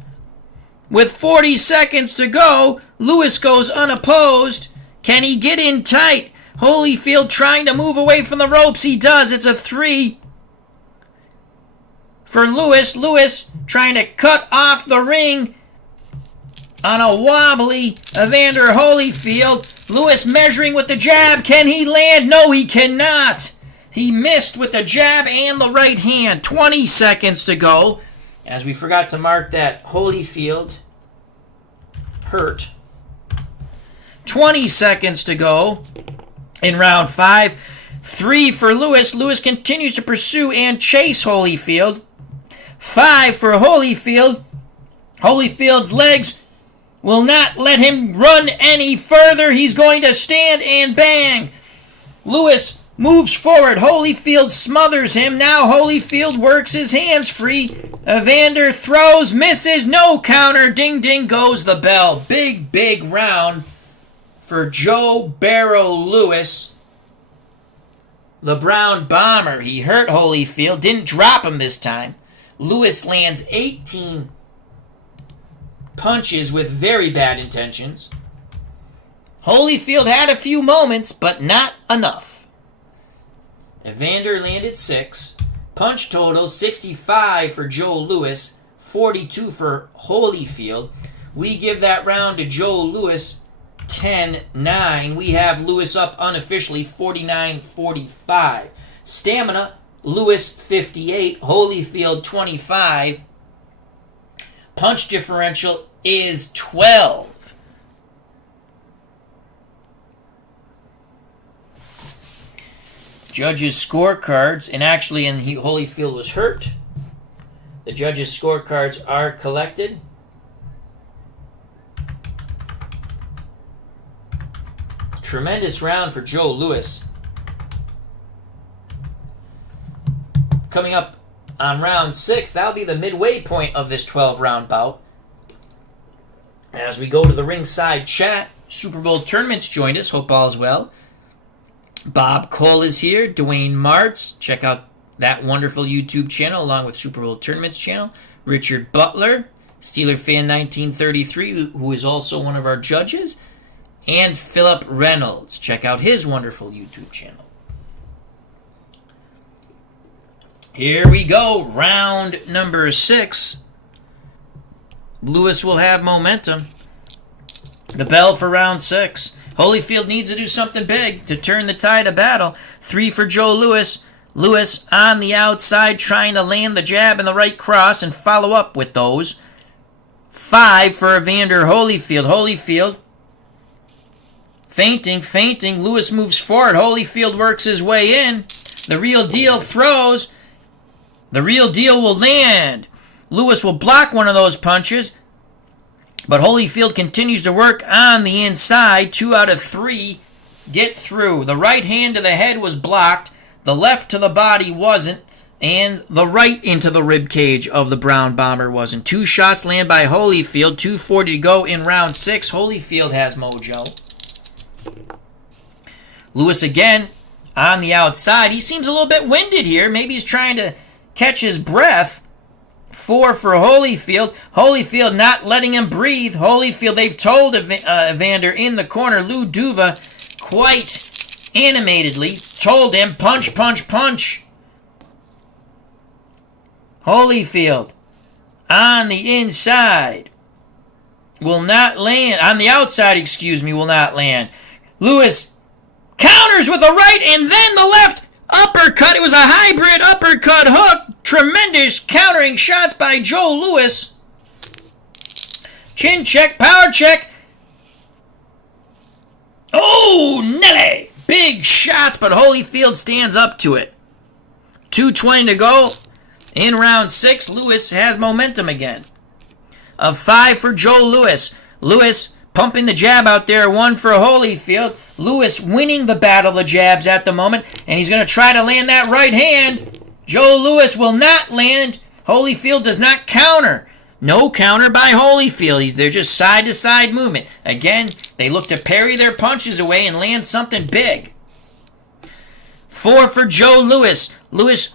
With 40 seconds to go, Lewis goes unopposed. Can he get in tight? Holyfield trying to move away from the ropes. He does. It's a 3 for Lewis. Lewis trying to cut off the ring on a wobbly Evander Holyfield. Lewis measuring with the jab. Can he land? No, he cannot. He missed with the jab and the right hand. 20 seconds to go. As we forgot to mark that Holyfield hurt. 20 seconds to go in round 5. 3 for Lewis. Lewis continues to pursue and chase Holyfield. 5 for Holyfield. Holyfield's legs will not let him run any further. He's going to stand and bang. Lewis moves forward. Holyfield smothers him. Now Holyfield works his hands free. Evander throws, misses, no counter. Ding, ding goes the bell. Big, big round for Joe Barrow Lewis. The Brown Bomber. He hurt Holyfield. Didn't drop him this time. Lewis lands 18 punches with very bad intentions. Holyfield had a few moments, but not enough. Evander landed 6. Punch total 65 for Joe Lewis, 42 for Holyfield. We give that round to Joe Lewis 10-9. We have Lewis up unofficially 49-45. Stamina, Lewis 58, Holyfield 25. Punch differential is 12. Judges' scorecards, and actually, Holyfield was hurt. The judges' scorecards are collected. Tremendous round for Joe Lewis. Coming up on round 6, that'll be the midway point of this 12-round bout. As we go to the ringside chat, Super Bowl tournaments joined us. Hope all is well. Bob Cole is here. Dwayne Martz. Check out that wonderful YouTube channel along with Super Bowl tournaments channel. Richard Butler, Steeler Fan 1933, who is also one of our judges. And Philip Reynolds. Check out his wonderful YouTube channel. Here we go, round number 6. Lewis will have momentum. The bell for round 6. Holyfield needs to do something big to turn the tide of battle. 3 for Joe Lewis. Lewis on the outside trying to land the jab and the right cross and follow up with those. 5 for Evander Holyfield. Holyfield feinting. Lewis moves forward. Holyfield works his way in. The real deal throws. The real deal will land. Lewis will block one of those punches, but Holyfield continues to work on the inside. 2 out of 3 get through. The right hand to the head was blocked. The left to the body wasn't. And the right into the rib cage of the Brown Bomber wasn't. 2 shots land by Holyfield. 2:40 to go in round 6. Holyfield has mojo. Lewis again on the outside. He seems a little bit winded here. Maybe he's trying to catch his breath. 4 for Holyfield. Holyfield not letting him breathe. Holyfield, they've told Evander in the corner. Lou Duva quite animatedly told him, punch. Holyfield on the inside will not land. On the outside, will not land. Lewis counters with the right and then the left. Uppercut. It was a hybrid uppercut hook. Tremendous countering shots by Joe Lewis. Chin check, power check. Oh, Nelly. Big shots, but Holyfield stands up to it. 2:20 to go in round 6. Lewis has momentum again. A 5 for Joe Lewis. Lewis pumping the jab out there. 1 for Holyfield. Lewis winning the battle of the jabs at the moment, and he's going to try to land that right hand. Joe Lewis will not land. Holyfield does not counter. No counter by Holyfield. They're just side-to-side movement. Again, they look to parry their punches away and land something big. 4 for Joe Lewis. Lewis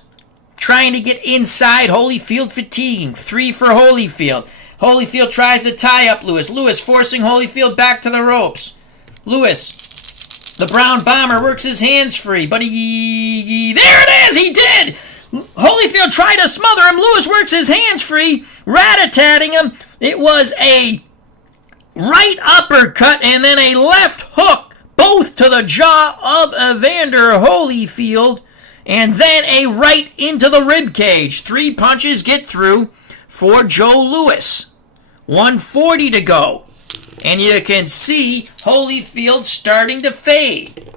trying to get inside. Holyfield fatiguing. 3 for Holyfield. Holyfield tries to tie up Lewis. Lewis forcing Holyfield back to the ropes. Lewis, the Brown Bomber, works his hands free, but there it is, he did! Holyfield tried to smother him. Lewis works his hands free, rat-a-tatting him. It was a right uppercut and then a left hook, both to the jaw of Evander Holyfield, and then a right into the rib cage. 3 punches get through for Joe Lewis. 1:40 to go. And you can see Holyfield starting to fade.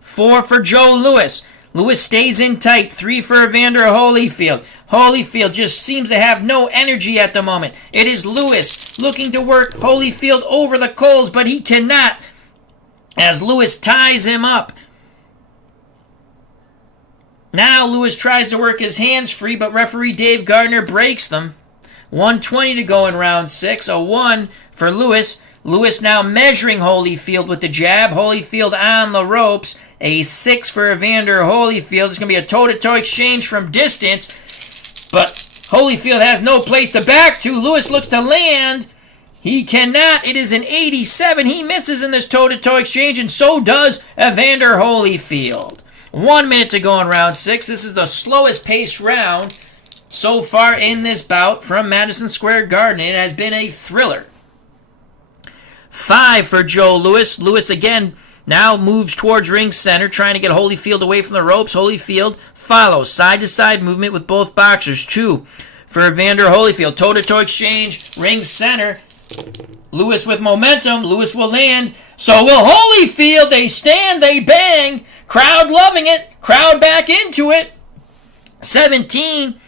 4 for Joe Lewis. Lewis stays in tight. 3 for Evander Holyfield. Holyfield just seems to have no energy at the moment. It is Lewis looking to work Holyfield over the coals, but he cannot as Lewis ties him up. Now Lewis tries to work his hands free, but referee Dave Gardner breaks them. 1:20 to go in round 6. A 1 for Lewis. Lewis now measuring Holyfield with the jab. Holyfield on the ropes. A 6 for Evander Holyfield. It's going to be a toe-to-toe exchange from distance. But Holyfield has no place to back to. Lewis looks to land. He cannot. It is an 87. He misses in this toe-to-toe exchange, and so does Evander Holyfield. 1 minute to go in round 6. This is the slowest paced round so far in this bout from Madison Square Garden. It has been a thriller. 5 for Joe Lewis. Lewis again now moves towards ring center, trying to get Holyfield away from the ropes. Holyfield follows. Side-to-side movement with both boxers. 2 for Evander Holyfield. Toe-to-toe exchange. Ring center. Lewis with momentum. Lewis will land. So will Holyfield. They stand. They bang. Crowd loving it. Crowd back into it. 17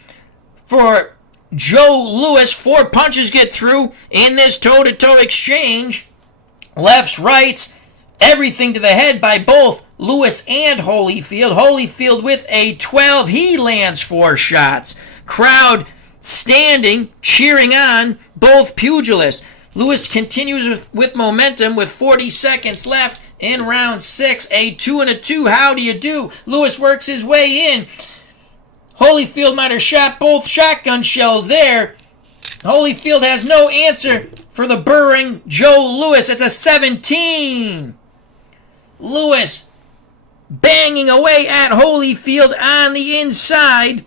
for Joe Lewis. 4 punches get through in this toe-to-toe exchange. Lefts, rights, everything to the head by both Lewis and Holyfield. Holyfield with a 12. He lands 4 shots. Crowd standing, cheering on both pugilists. Lewis continues with momentum with 40 seconds left in round 6. A 2 and a 2. How do you do? Lewis works his way in. Holyfield might have shot both shotgun shells there. Holyfield has no answer for the burring Joe Lewis. It's a 17. Lewis banging away at Holyfield on the inside.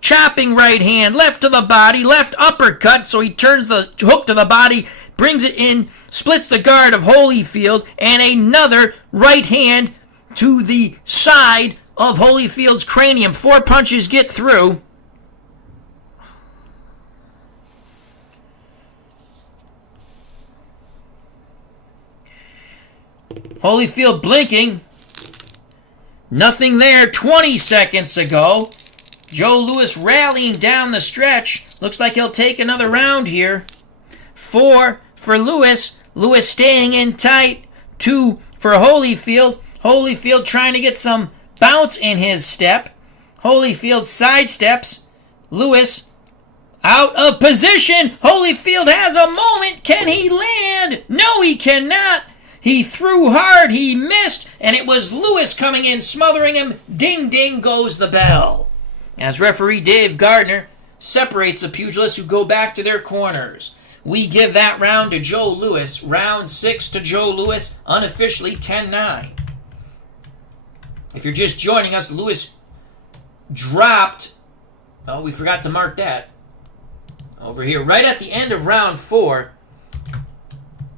Chopping right hand, left to the body, left uppercut, so he turns the hook to the body, brings it in, splits the guard of Holyfield, and another right hand to the side of Holyfield's cranium. 4 punches get through. Holyfield blinking. Nothing there. 20 seconds to go. Joe Lewis rallying down the stretch. Looks like he'll take another round here. 4 for Lewis. Lewis staying in tight. 2 for Holyfield. Holyfield trying to get some bounce in his step. Holyfield sidesteps. Lewis out of position. Holyfield has a moment. Can he land? No, he cannot. He threw hard. He missed. And it was Lewis coming in, smothering him. Ding, ding goes the bell. As referee Dave Gardner separates the pugilists who go back to their corners. We give that round to Joe Lewis. Round 6 to Joe Lewis, unofficially 10-9. If you're just joining us, Lewis dropped. Oh, we forgot to mark that. Over here, right at the end of round 4,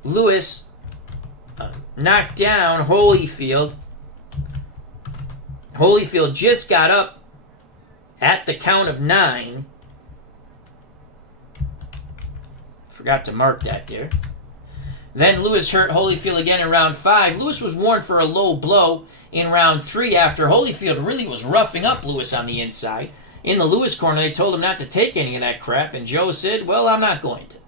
Lewis knocked down Holyfield. Holyfield just got up at the count of 9. Forgot to mark that there. Then Lewis hurt Holyfield again in round 5. Lewis was warned for a low blow in round 3 after Holyfield really was roughing up Lewis on the inside. In the Lewis corner, they told him not to take any of that crap, and Joe said, well, I'm not going to.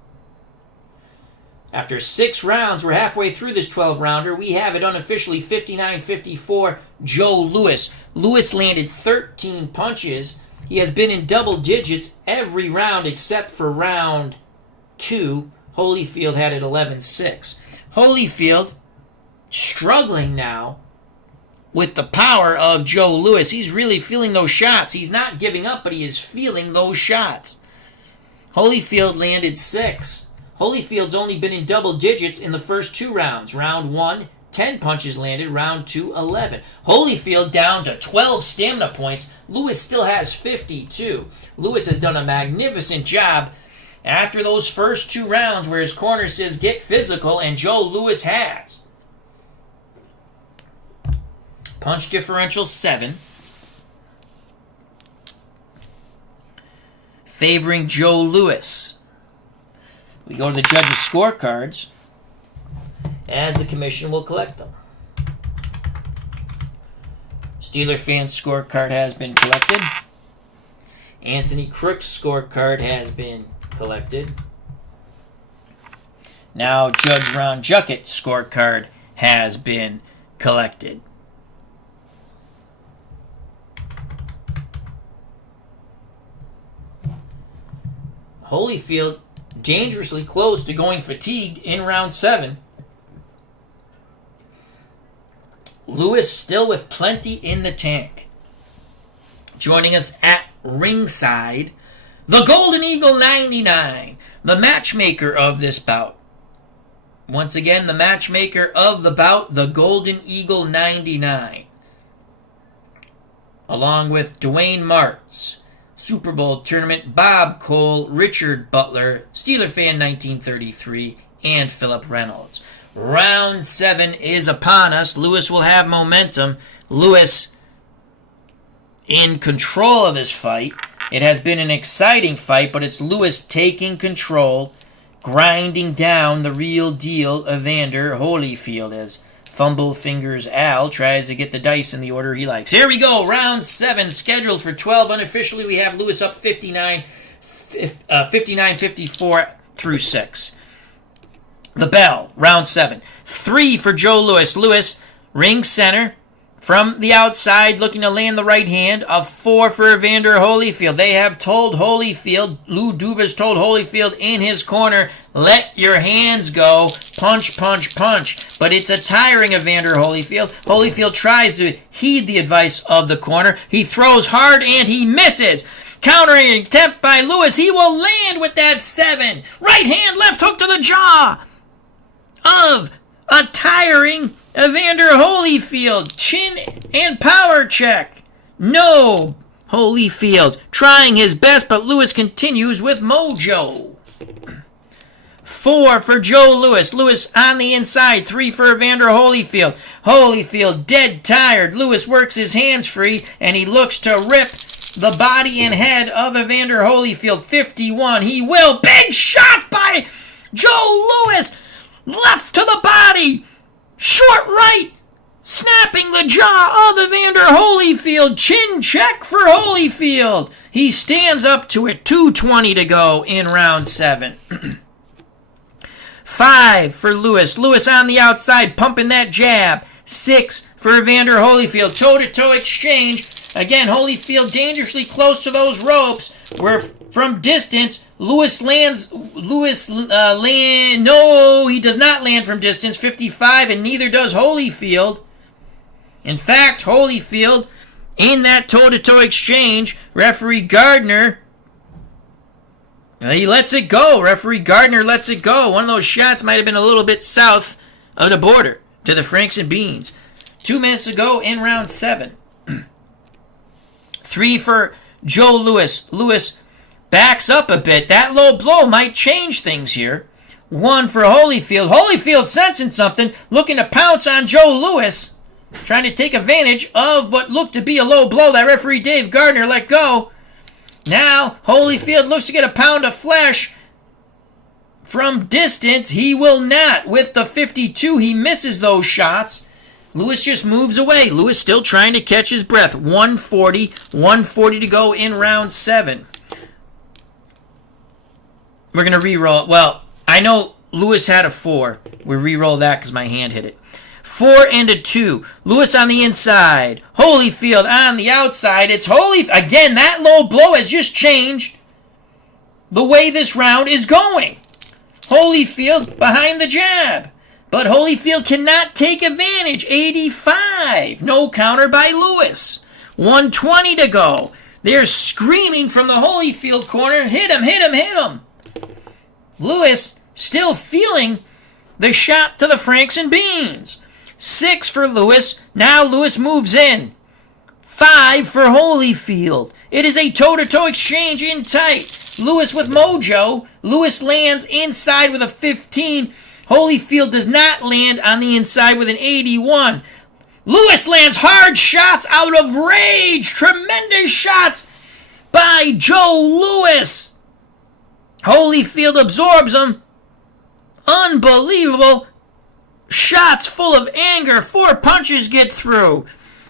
After 6 rounds, we're halfway through this 12-rounder. We have it unofficially 59-54, Joe Lewis. Lewis landed 13 punches. He has been in double digits every round except for round 2. Holyfield had it 11-6. Holyfield struggling now with the power of Joe Lewis. He's really feeling those shots. He's not giving up, but he is feeling those shots. Holyfield landed 6. Holyfield's only been in double digits in the first 2 rounds. Round 1, 10 punches landed. Round 2, 11. Holyfield down to 12 stamina points. Lewis still has 52. Lewis has done a magnificent job after those first 2 rounds where his corner says get physical, and Joe Lewis has. Punch differential 7. Favoring Joe Lewis. We go to the judges' scorecards as the commission will collect them. Steeler fan scorecard has been collected. Anthony Crook's scorecard has been collected. Now Judge Ron Juckett's scorecard has been collected. Holyfield dangerously close to going fatigued in round 7. Lewis still with plenty in the tank. Joining us at ringside, the Golden Eagle 99, the matchmaker of this bout. Once again, the matchmaker of the bout, the Golden Eagle 99. Along with Dwayne Martz, Super Bowl tournament Bob Cole, Richard Butler, Steeler Fan 1933, and Philip Reynolds. Round 7 is upon us. Lewis will have momentum. Lewis in control of this fight. It has been an exciting fight, but it's Lewis taking control, grinding down the real deal Evander Holyfield as Fumble Fingers Al tries to get the dice in the order he likes. Here we go, round 7, scheduled for 12. Unofficially, we have Lewis up 59-54 through 6. The bell, round 7. 3 for Joe Lewis. Lewis, ring center, from the outside, looking to land the right hand. A 4 for Evander Holyfield. They have told Holyfield, Lou Duva's told Holyfield in his corner, let your hands go, punch, punch, punch. But it's a tiring Evander Holyfield. Holyfield tries to heed the advice of the corner. He throws hard and he misses. Countering attempt by Lewis. He will land with that 7. Right hand, left hook to the jaw of a tiring Evander Holyfield. Chin and power check. No. Holyfield trying his best, but Lewis continues with mojo. 4 for Joe Lewis. Lewis on the inside. 3 for Evander Holyfield. Holyfield dead tired. Lewis works his hands free, and he looks to rip the body and head of Evander Holyfield. 51. He will. Big shots by Joe Lewis. Left to the body. Short right. Snapping the jaw of Evander Holyfield. Chin check for Holyfield. He stands up to it. 2:20 to go in round 7. 5 for Lewis. Lewis on the outside, pumping that jab. 6 for Evander Holyfield. Toe-to-toe exchange. Again, Holyfield dangerously close to those ropes, where from distance, no, he does not land from distance. 55, and neither does Holyfield. In fact, Holyfield, in that toe-to-toe exchange, referee Gardner, he lets it go. Referee Gardner lets it go. One of those shots might have been a little bit south of the border to the Franks and Beans. 2 minutes ago in round 7. 3 for Joe Lewis. Lewis backs up a bit. That low blow might change things here. 1 for Holyfield. Holyfield sensing something, looking to pounce on Joe Lewis, trying to take advantage of what looked to be a low blow that referee Dave Gardner let go. Now, Holyfield looks to get a pound of flesh from distance. He will not. With the 52, he misses those shots. Lewis just moves away. Lewis still trying to catch his breath. 140 to go in round 7. We're going to re-roll. Well, I know Lewis had a 4. We re-roll that because my hand hit it. 4 and a 2. Lewis on the inside. Holyfield on the outside. It's Holyfield. Again, that low blow has just changed the way this round is going. Holyfield behind the jab. But Holyfield cannot take advantage. 85. No counter by Lewis. 120 to go. They're screaming from the Holyfield corner. Hit him, hit him, hit him. Lewis still feeling the shot to the Franks and Beans. 6 for Lewis. Now Lewis moves in. 5 for Holyfield. It is a toe-to-toe exchange in tight. Lewis with mojo. Lewis lands inside with a 15. Holyfield does not land on the inside with an 81. Lewis lands hard shots out of rage. Tremendous shots by Joe Lewis. Holyfield absorbs them. Unbelievable shots full of anger. 4 punches get through.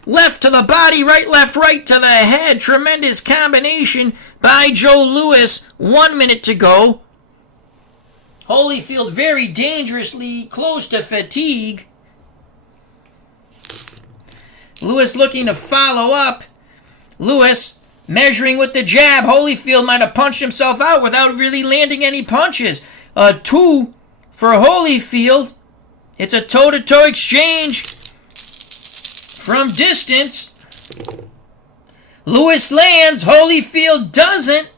left to the body, right, left, right to the head. Tremendous combination by Joe Louis. 1 minute to go. Holyfield very dangerously close to fatigue. Louis looking to follow up. Louis measuring with the jab. Holyfield might have punched himself out without really landing any punches. 2 for Holyfield. It's a toe-to-toe exchange from distance. Louis lands. Holyfield doesn't.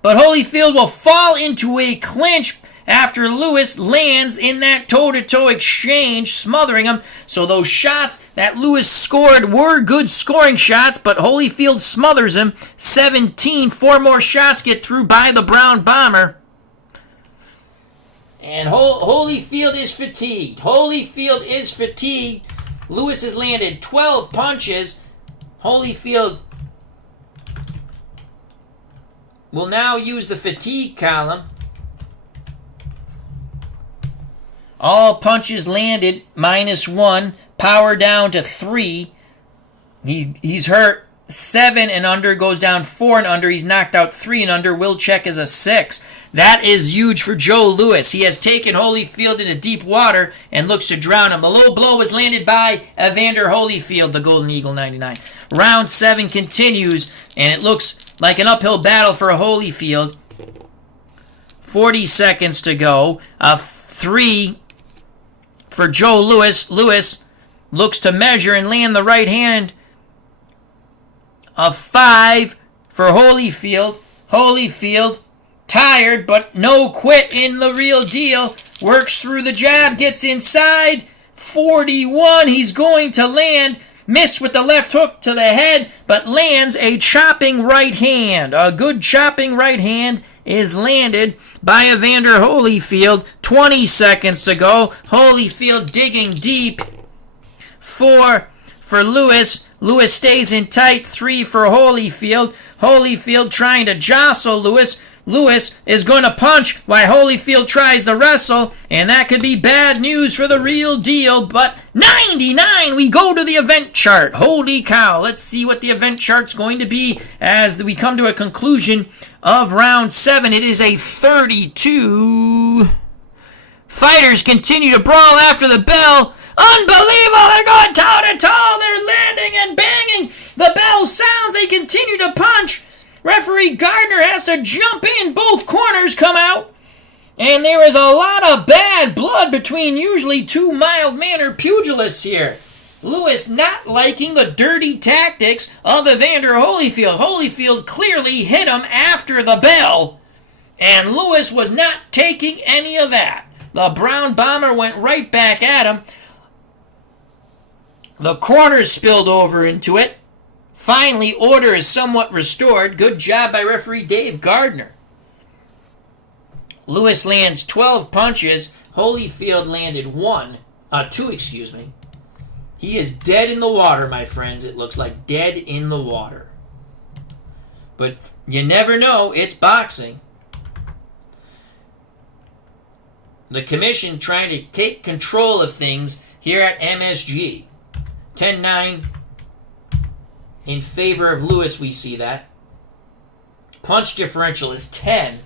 But Holyfield will fall into a clinch after Louis lands in that toe-to-toe exchange, smothering him. So those shots that Louis scored were good scoring shots, but Holyfield smothers him. 17. 4 more shots get through by the Brown Bomber. And Holyfield is fatigued. Holyfield is fatigued. Louis has landed 12 punches. Holyfield will now use the fatigue column. All punches landed, -1. Power down to 3. He's hurt 7 and under, goes down 4 and under. He's knocked out 3 and under. Will check is a 6. That is huge for Joe Louis. He has taken Holyfield into deep water and looks to drown him. The low blow is landed by Evander Holyfield, the Golden Eagle 99. Round 7 continues, and it looks like an uphill battle for Holyfield. 40 seconds to go. 3 for Joe Louis. Louis looks to measure and land the right hand. 5 for Holyfield. Holyfield, tired, but no quit in the real deal. Works through the jab, gets inside. 41, he's going to land. Missed with the left hook to the head, but lands a chopping right hand. A good chopping right hand is landed by Evander Holyfield. 20 seconds to go. Holyfield digging deep. 4 for Louis. Louis stays in tight. 3 for Holyfield. Holyfield trying to jostle Louis. Louis is going to punch while Holyfield tries to wrestle, and that could be bad news for the real deal. But 99, we go to the event chart. Holy cow. Let's see what the event chart's going to be as we come to a conclusion of round 7. It is a 32. Fighters continue to brawl after the bell. Unbelievable! They're going toe-to-toe. They're landing and banging. The bell sounds. They continue to punch. Referee Gardner has to jump in. Both corners come out. And there is a lot of bad blood between usually two mild-mannered pugilists here. Louis not liking the dirty tactics of Evander Holyfield. Holyfield clearly hit him after the bell. And Louis was not taking any of that. The Brown Bomber went right back at him. The corners spilled over into it. Finally, order is somewhat restored. Good job by referee Dave Gardner. Louis lands 12 punches. Holyfield landed 2. He is dead in the water, my friends. It looks like dead in the water. But you never know. It's boxing. The commission trying to take control of things here at MSG. 10-9. In favor of Louis, we see that. Punch differential is 10.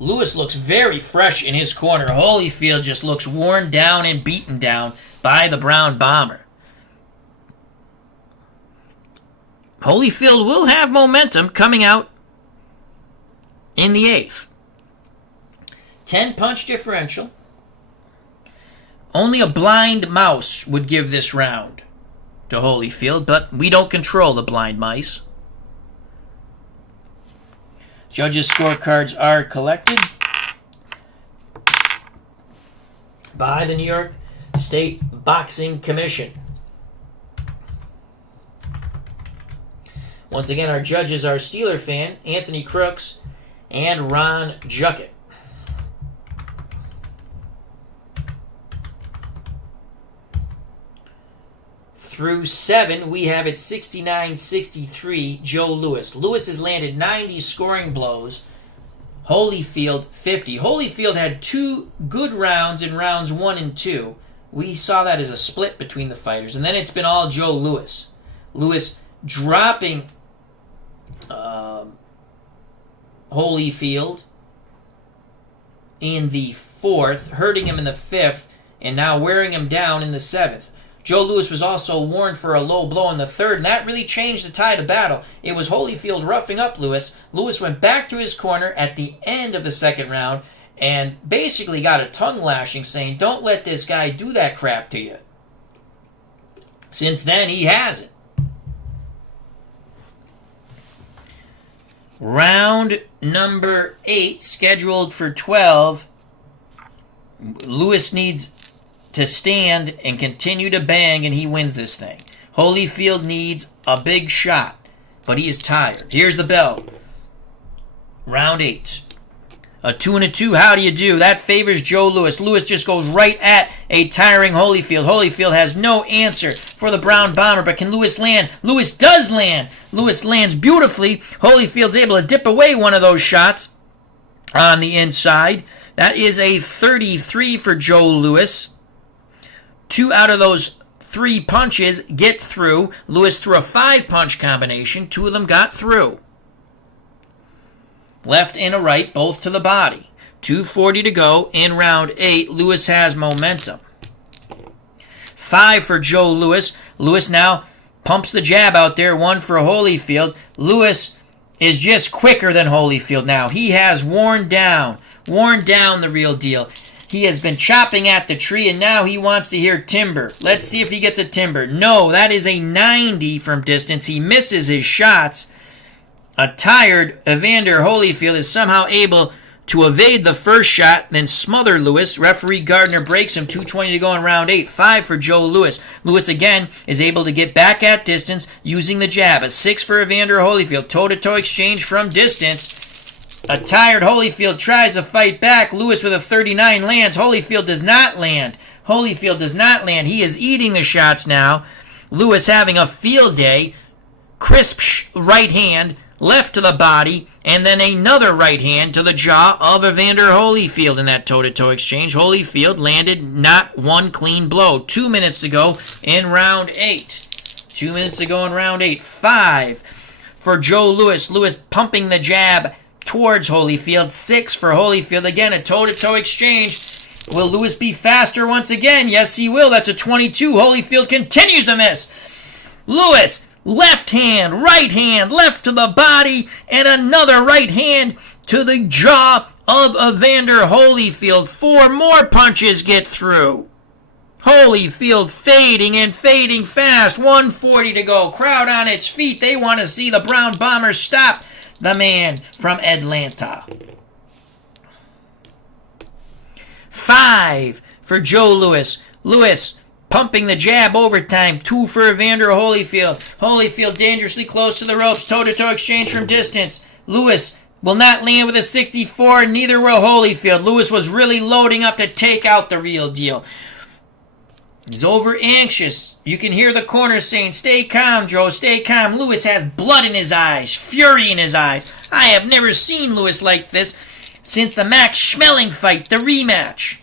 Louis looks very fresh in his corner. Holyfield just looks worn down and beaten down by the Brown Bomber. Holyfield will have momentum coming out in the 8th. 10 punch differential. Only a blind mouse would give this round to Holyfield, but we don't control the blind mice. Judges' scorecards are collected by the New York State Boxing Commission. Once again, our judges are Steeler fan Anthony Crooks and Ron Juckett. Through 7, we have it 69-63, Joe Louis. Louis has landed 90 scoring blows. Holyfield, 50. Holyfield had 2 good rounds in rounds 1 and 2. we saw that as a split between the fighters. And then it's been all Joe Louis. Louis dropping Holyfield in the 4th, hurting him in the 5th, and now wearing him down in the 7th. Joe Louis was also warned for a low blow in the 3rd, and that really changed the tide of battle. It was Holyfield roughing up Louis. Louis went back to his corner at the end of the 2nd round and basically got a tongue lashing saying, don't let this guy do that crap to you. Since then, he hasn't. Round number 8, scheduled for 12. Louis needs to stand and continue to bang, and he wins this thing. Holyfield needs a big shot, but he is tired. Here's the bell. Round 8. A 2 and a 2. How do you do? That favors Joe Louis. Louis just goes right at a tiring Holyfield. Holyfield has no answer for the Brown Bomber, but can Louis land? Louis does land. Louis lands beautifully. Holyfield's able to dip away one of those shots on the inside. That is a 33 for Joe Louis. 2 out of those 3 punches get through. Louis threw a 5-punch combination. 2 of them got through. Left and a right, both to the body. 2:40 to go in round 8. Louis has momentum. 5 for Joe Louis. Louis now pumps the jab out there. 1 for Holyfield. Louis is just quicker than Holyfield now. He has worn down the real deal. He has been chopping at the tree, and now he wants to hear timber. Let's see if he gets a timber. No, that is a 90 from distance. He misses his shots. A tired Evander Holyfield is somehow able to evade the first shot, then smother Louis. Referee Gardner breaks him. 2:20 to go in round 8. 5 for Joe Louis. Louis again is able to get back at distance using the jab. A 6 for Evander Holyfield. Toe-to-toe exchange from distance. A tired Holyfield tries to fight back. Louis with a 39 lands. Holyfield does not land. He is eating the shots now. Louis having a field day. Crisp right hand. Left to the body, and then another right hand to the jaw of Evander Holyfield in that toe-to-toe exchange. Holyfield landed not one clean blow. 2 minutes to go in round 8. 2 minutes to go in round 8. 5 for Joe Louis. Louis pumping the jab towards Holyfield. 6 for Holyfield. Again, a toe-to-toe exchange. Will Louis be faster once again? Yes, he will. That's a 22. Holyfield continues to miss. Louis, left hand, right hand, left to the body, and another right hand to the jaw of Evander Holyfield. 4 more punches get through. Holyfield fading and fading fast. 1:40 to go. Crowd on its feet. They want to see the Brown Bomber stop the man from Atlanta. 5 for Joe Louis. Louis pumping the jab overtime. 2 for Evander Holyfield. Holyfield dangerously close to the ropes. Toe-to-toe exchange from distance. Louis will not land with a 64. Neither will Holyfield. Louis was really loading up to take out the real deal. He's over anxious. You can hear the corner saying, stay calm, Joe, stay calm. Louis has blood in his eyes, fury in his eyes. I have never seen Louis like this since the Max Schmeling fight, the rematch.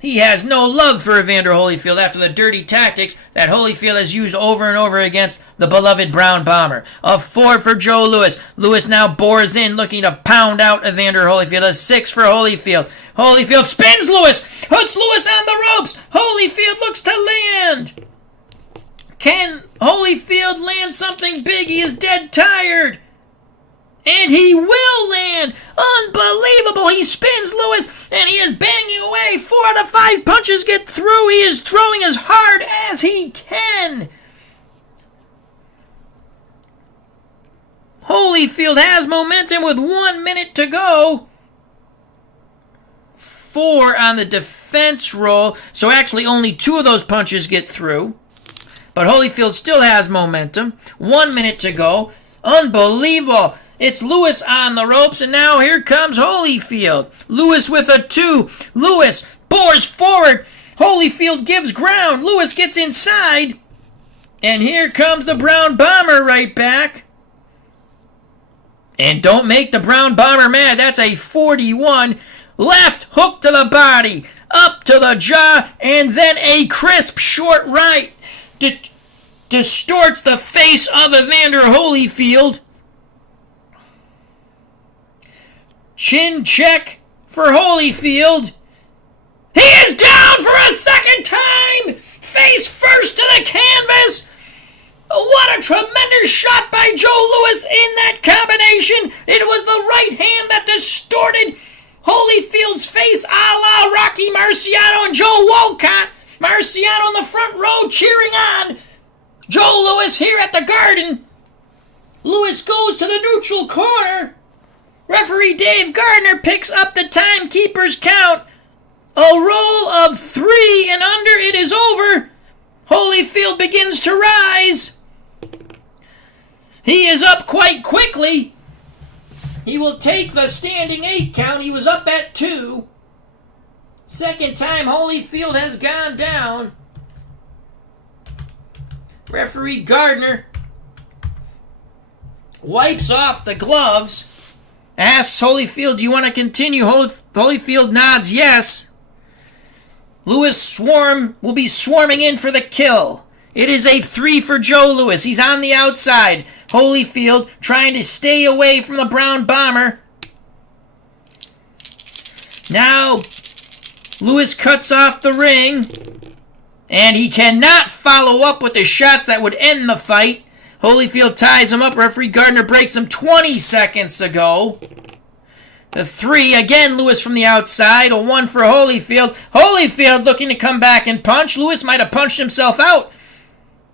He has no love for Evander Holyfield after the dirty tactics that Holyfield has used over and over against the beloved Brown Bomber. A 4 for Joe Louis. Louis now bores in, looking to pound out Evander Holyfield. A 6 for Holyfield. Holyfield spins Louis, puts Louis on the ropes. Holyfield looks to land. Can Holyfield land something big? He is dead tired. And he will land. Unbelievable. He spins Louis, and he is banging away. 4 out of 5 punches get through. He is throwing as hard as he can. Holyfield has momentum with 1 minute to go. 4 on the defense roll. So actually only 2 of those punches get through. But Holyfield still has momentum. 1 minute to go. Unbelievable. It's Louis on the ropes, and now here comes Holyfield. Louis with a 2. Louis bores forward. Holyfield gives ground. Louis gets inside. And here comes the Brown Bomber right back. And don't make the Brown Bomber mad. That's a 41. Left hook to the body. up to the jaw, and then a crisp short right distorts the face of Evander Holyfield. Chin check for Holyfield. He is down for a second time! Face first to the canvas! What a tremendous shot by Joe Louis in that combination! It was the right hand that distorted Holyfield's face a la Rocky Marciano and Joe Walcott. Marciano in the front row cheering on Joe Louis here at the Garden. Louis goes to the neutral corner. Referee Dave Gardner picks up the timekeeper's count. A roll of 3 and under. It is over. Holyfield begins to rise. He is up quite quickly. He will take the standing 8 count. He was up at 2. Second time Holyfield has gone down. Referee Gardner wipes off the gloves. Asks Holyfield, do you want to continue? Holyfield nods yes. Louis will be swarming in for the kill. It is a 3 for Joe Louis. He's on the outside. Holyfield trying to stay away from the brown bomber. Now, Louis cuts off the ring. And he cannot follow up with the shots that would end the fight. Holyfield ties him up. Referee Gardner breaks him 20 seconds ago. The 3, again, Louis from the outside. A 1 for Holyfield. Holyfield looking to come back and punch. Louis might have punched himself out,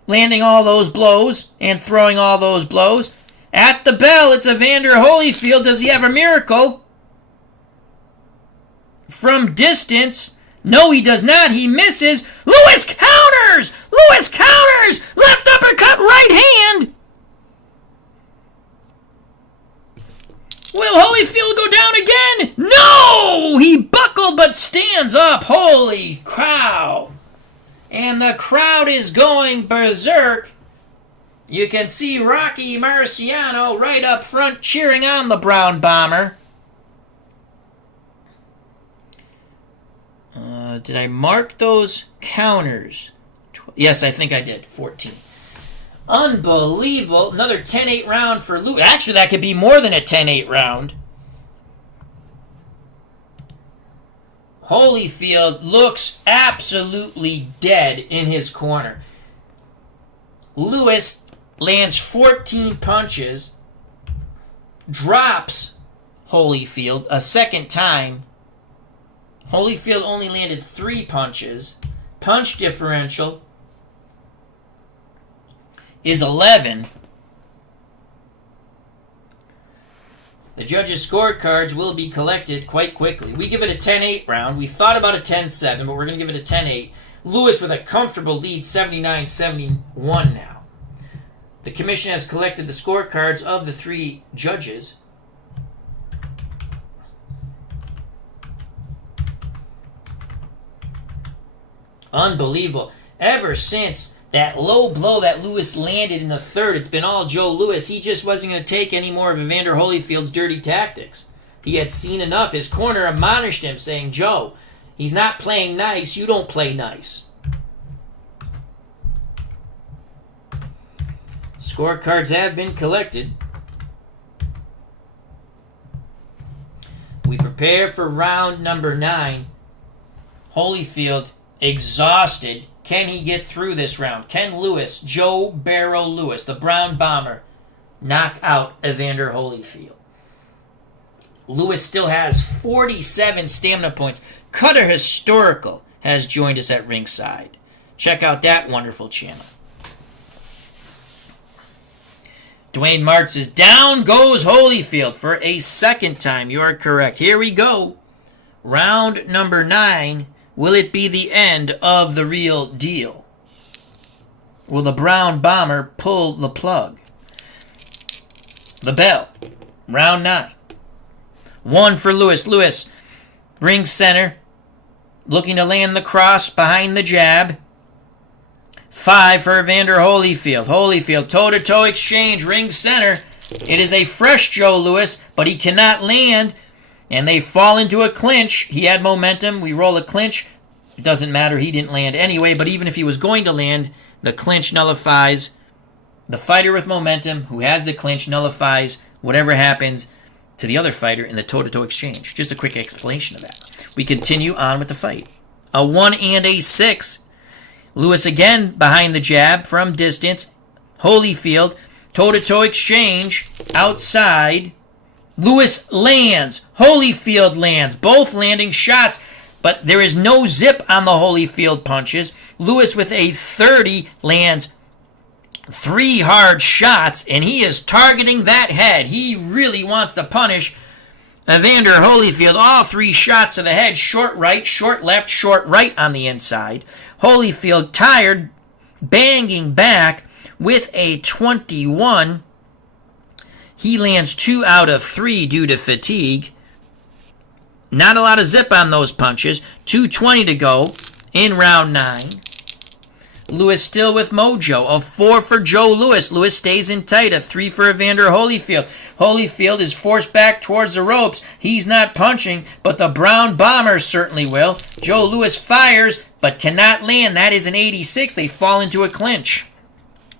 landing all those blows and throwing all those blows. At the bell, it's Evander Holyfield. Does he have a miracle? From distance, no, he does not. He misses. Louis counters! Louis counters! Left uppercut, right hand! Will Holyfield go down again? No! He buckled but stands up. Holy cow. And the crowd is going berserk. You can see Rocky Marciano right up front cheering on the brown bomber. Did I mark those counters? Yes, I think I did. 14. Unbelievable. Another 10-8 round for Louis. Actually, that could be more than a 10-8 round. Holyfield looks absolutely dead in his corner. Louis lands 14 punches, drops Holyfield a second time. Holyfield only landed 3 punches. Punch differential is 11. The judges' scorecards will be collected quite quickly. We give it a 10-8 round. We thought about a 10-7, but we're going to give it a 10-8. Louis with a comfortable lead, 79-71 now. The commission has collected the scorecards of the 3 judges. Unbelievable. Ever since that low blow that Louis landed in the third, it's been all Joe Louis. He just wasn't going to take any more of Evander Holyfield's dirty tactics. He had seen enough. His corner admonished him, saying, Joe, he's not playing nice. You don't play nice. Scorecards have been collected. We prepare for round number 9. Holyfield exhausted. Can he get through this round? Can Louis, Joe Barrow Louis, the brown bomber, knock out Evander Holyfield? Louis still has 47 stamina points. Cutter Historical has joined us at ringside. Check out that wonderful channel. Dwayne Martz says, down goes Holyfield for a second time. You are correct. Here we go. Round number 9. Will it be the end of the real deal? Will the brown bomber pull the plug? The bell. Round 9. 1 for Louis. Louis, ring center. Looking to land the cross behind the jab. 5 for Evander Holyfield. Holyfield, toe-to-toe exchange, ring center. It is a fresh Joe Louis, but he cannot land. And they fall into a clinch. He had momentum. We roll a clinch. It doesn't matter. He didn't land anyway, but even if he was going to land, the clinch nullifies. The fighter with momentum who has the clinch nullifies whatever happens to the other fighter in the toe-to-toe exchange. Just a quick explanation of that. We continue on with the fight. A 1 and a 6. Lewis again behind the jab from distance. Holyfield, toe-to-toe exchange, outside. Lewis lands. Holyfield lands. Both landing shots, but there is no zip on the Holyfield punches. Lewis with a 30 lands 3 hard shots, and he is targeting that head. He really wants to punish Evander Holyfield. All 3 shots to the head, short right, short left, short right on the inside. Holyfield tired, banging back with a 21. He lands 2 out of 3 due to fatigue. Not a lot of zip on those punches. 2:20 to go in round 9. Lewis still with mojo. A 4 for Joe Lewis. Lewis stays in tight. A 3 for Evander Holyfield. Holyfield is forced back towards the ropes. He's not punching, but the Brown Bomber certainly will. Joe Lewis fires, but cannot land. That is an 86. They fall into a clinch.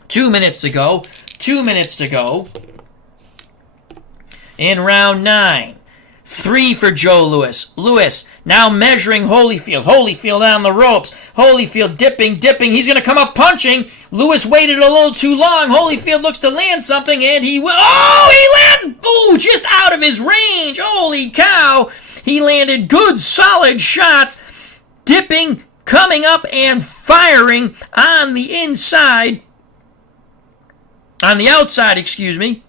2 minutes to go. 2 minutes to go in round 9. 3 for Joe Lewis. Lewis now measuring Holyfield. Holyfield on the ropes. Holyfield dipping. He's going to come up punching. Lewis waited a little too long. Holyfield looks to land something, and he will. Oh, he lands. Ooh, just out of his range. Holy cow. He landed good, solid shots. Dipping, coming up, and firing on the inside. On the outside, excuse me.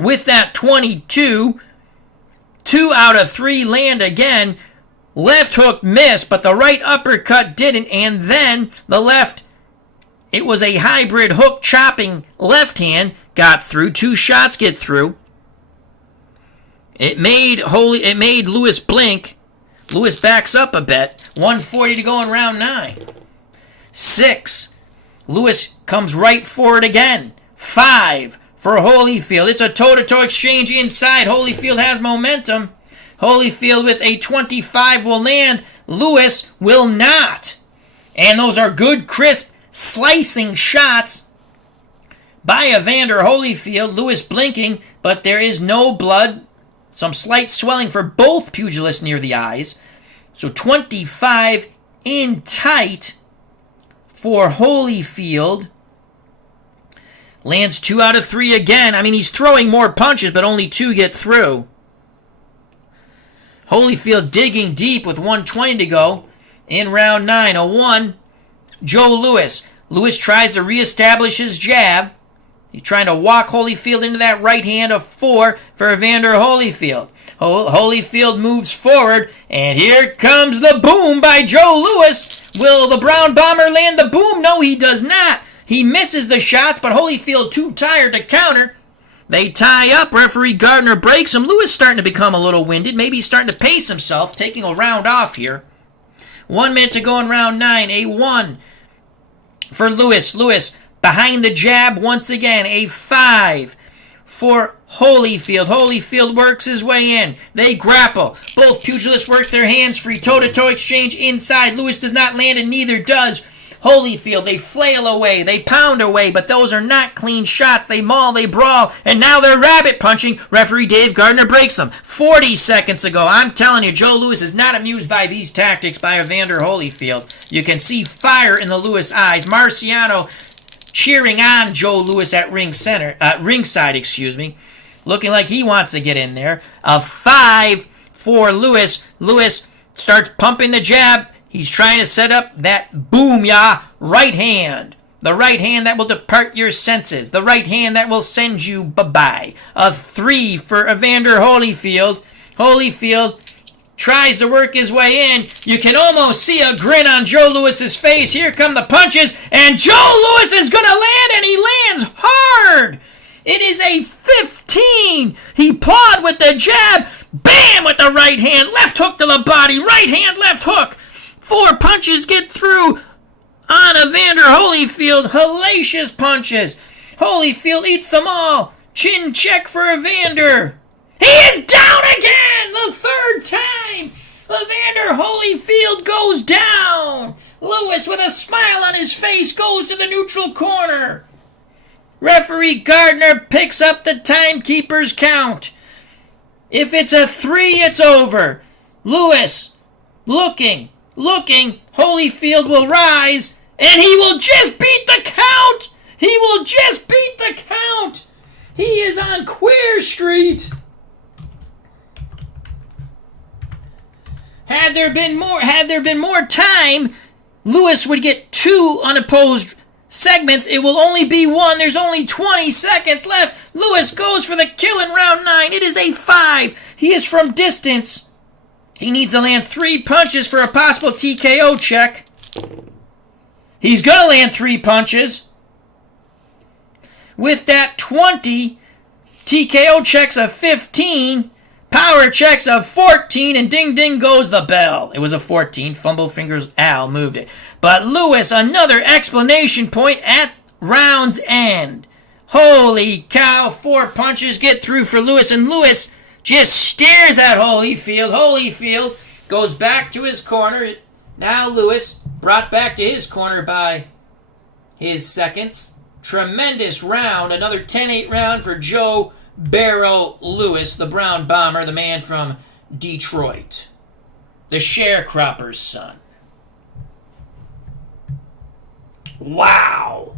With that 22. 2 out of 3 land again. Left hook missed, but the right uppercut didn't. And then the left, it was a hybrid hook chopping left hand, got through. 2 shots get through. It made Lewis blink. Lewis backs up a bit. 1:40 to go in round 9. 6. Lewis comes right forward again. 5. For Holyfield. It's a toe-to-toe exchange inside. Holyfield has momentum. Holyfield with a 25 will land. Lewis will not. And those are good, crisp, slicing shots by Evander Holyfield. Lewis blinking, but there is no blood. Some slight swelling for both pugilists near the eyes. So 25 in tight for Holyfield. Lands 2 out of 3 again. I mean, he's throwing more punches, but only 2 get through. Holyfield digging deep with 1:20 to go in round 9. A 1. Joe Lewis. Lewis tries to reestablish his jab. He's trying to walk Holyfield into that right hand. A 4 for Evander Holyfield. Holyfield moves forward, and here comes the boom by Joe Lewis. Will the Brown Bomber land the boom? No, he does not. He misses the shots, but Holyfield too tired to counter. They tie up. Referee Gardner breaks him. Lewis starting to become a little winded. Maybe he's starting to pace himself, taking a round off here. 1 minute to go in round 9. A 1 for Lewis. Lewis behind the jab once again. A 5 for Holyfield. Holyfield works his way in. They grapple. Both pugilists work their hands free. Toe-to-toe exchange inside. Lewis does not land, and neither does Holyfield. They flail away, they pound away, but those are not clean shots. They maul, they brawl, and now they're rabbit punching. Referee Dave Gardner breaks them. 40 seconds ago. I'm telling you, Joe Lewis is not amused by these tactics by Evander Holyfield. You can see fire in the Lewis eyes. Marciano cheering on Joe Lewis at ringside, looking like he wants to get in there. A 5 for Lewis. Lewis starts pumping the jab. He's trying to set up that boom, right hand. The right hand that will depart your senses. The right hand that will send you bye-bye. A 3 for Evander Holyfield. Holyfield tries to work his way in. You can almost see a grin on Joe Lewis's face. Here come the punches, and Joe Lewis is going to land, and he lands hard. It is a 15. He pawed with the jab. Bam with the right hand. Left hook to the body. Right hand, left hook. 4 punches get through on Evander Holyfield. Hellacious punches. Holyfield eats them all. Chin check for Evander. He is down again! The 3rd time! Evander Holyfield goes down! Lewis, with a smile on his face, goes to the neutral corner. Referee Gardner picks up the timekeeper's count. If it's a 3, it's over. Lewis, looking. Holyfield will rise, and he will just beat the count. He will just beat the count. He is on Queer Street. Had there been more time, Lewis would get 2 unopposed segments. It will only be 1. There's only 20 seconds left. Lewis goes for the kill in round 9. It is a 5. He is from distance. He needs to land 3 punches for a possible TKO check. He's going to land 3 punches. With that 20, TKO checks of 15, power checks of 14, and ding ding goes the bell. It was a 14. Fumble fingers Al moved it. But Lewis, another explanation point at round's end. Holy cow, 4 punches get through for Lewis, and Lewis just stares at Holyfield. Holyfield goes back to his corner. Now Lewis brought back to his corner by his seconds. Tremendous round. Another 10-8 round for Joe Barrow Lewis, the Brown Bomber, the man from Detroit. The sharecropper's son. Wow.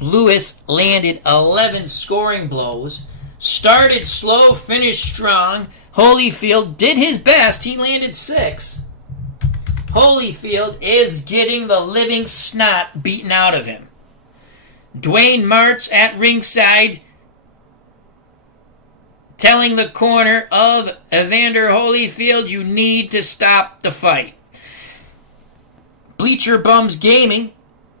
Lewis landed 11 scoring blows. Started slow, finished strong. Holyfield did his best. He landed 6. Holyfield is getting the living snot beaten out of him. Dwayne Martz at ringside telling the corner of Evander Holyfield, you need to stop the fight. Bleacher Bums Gaming,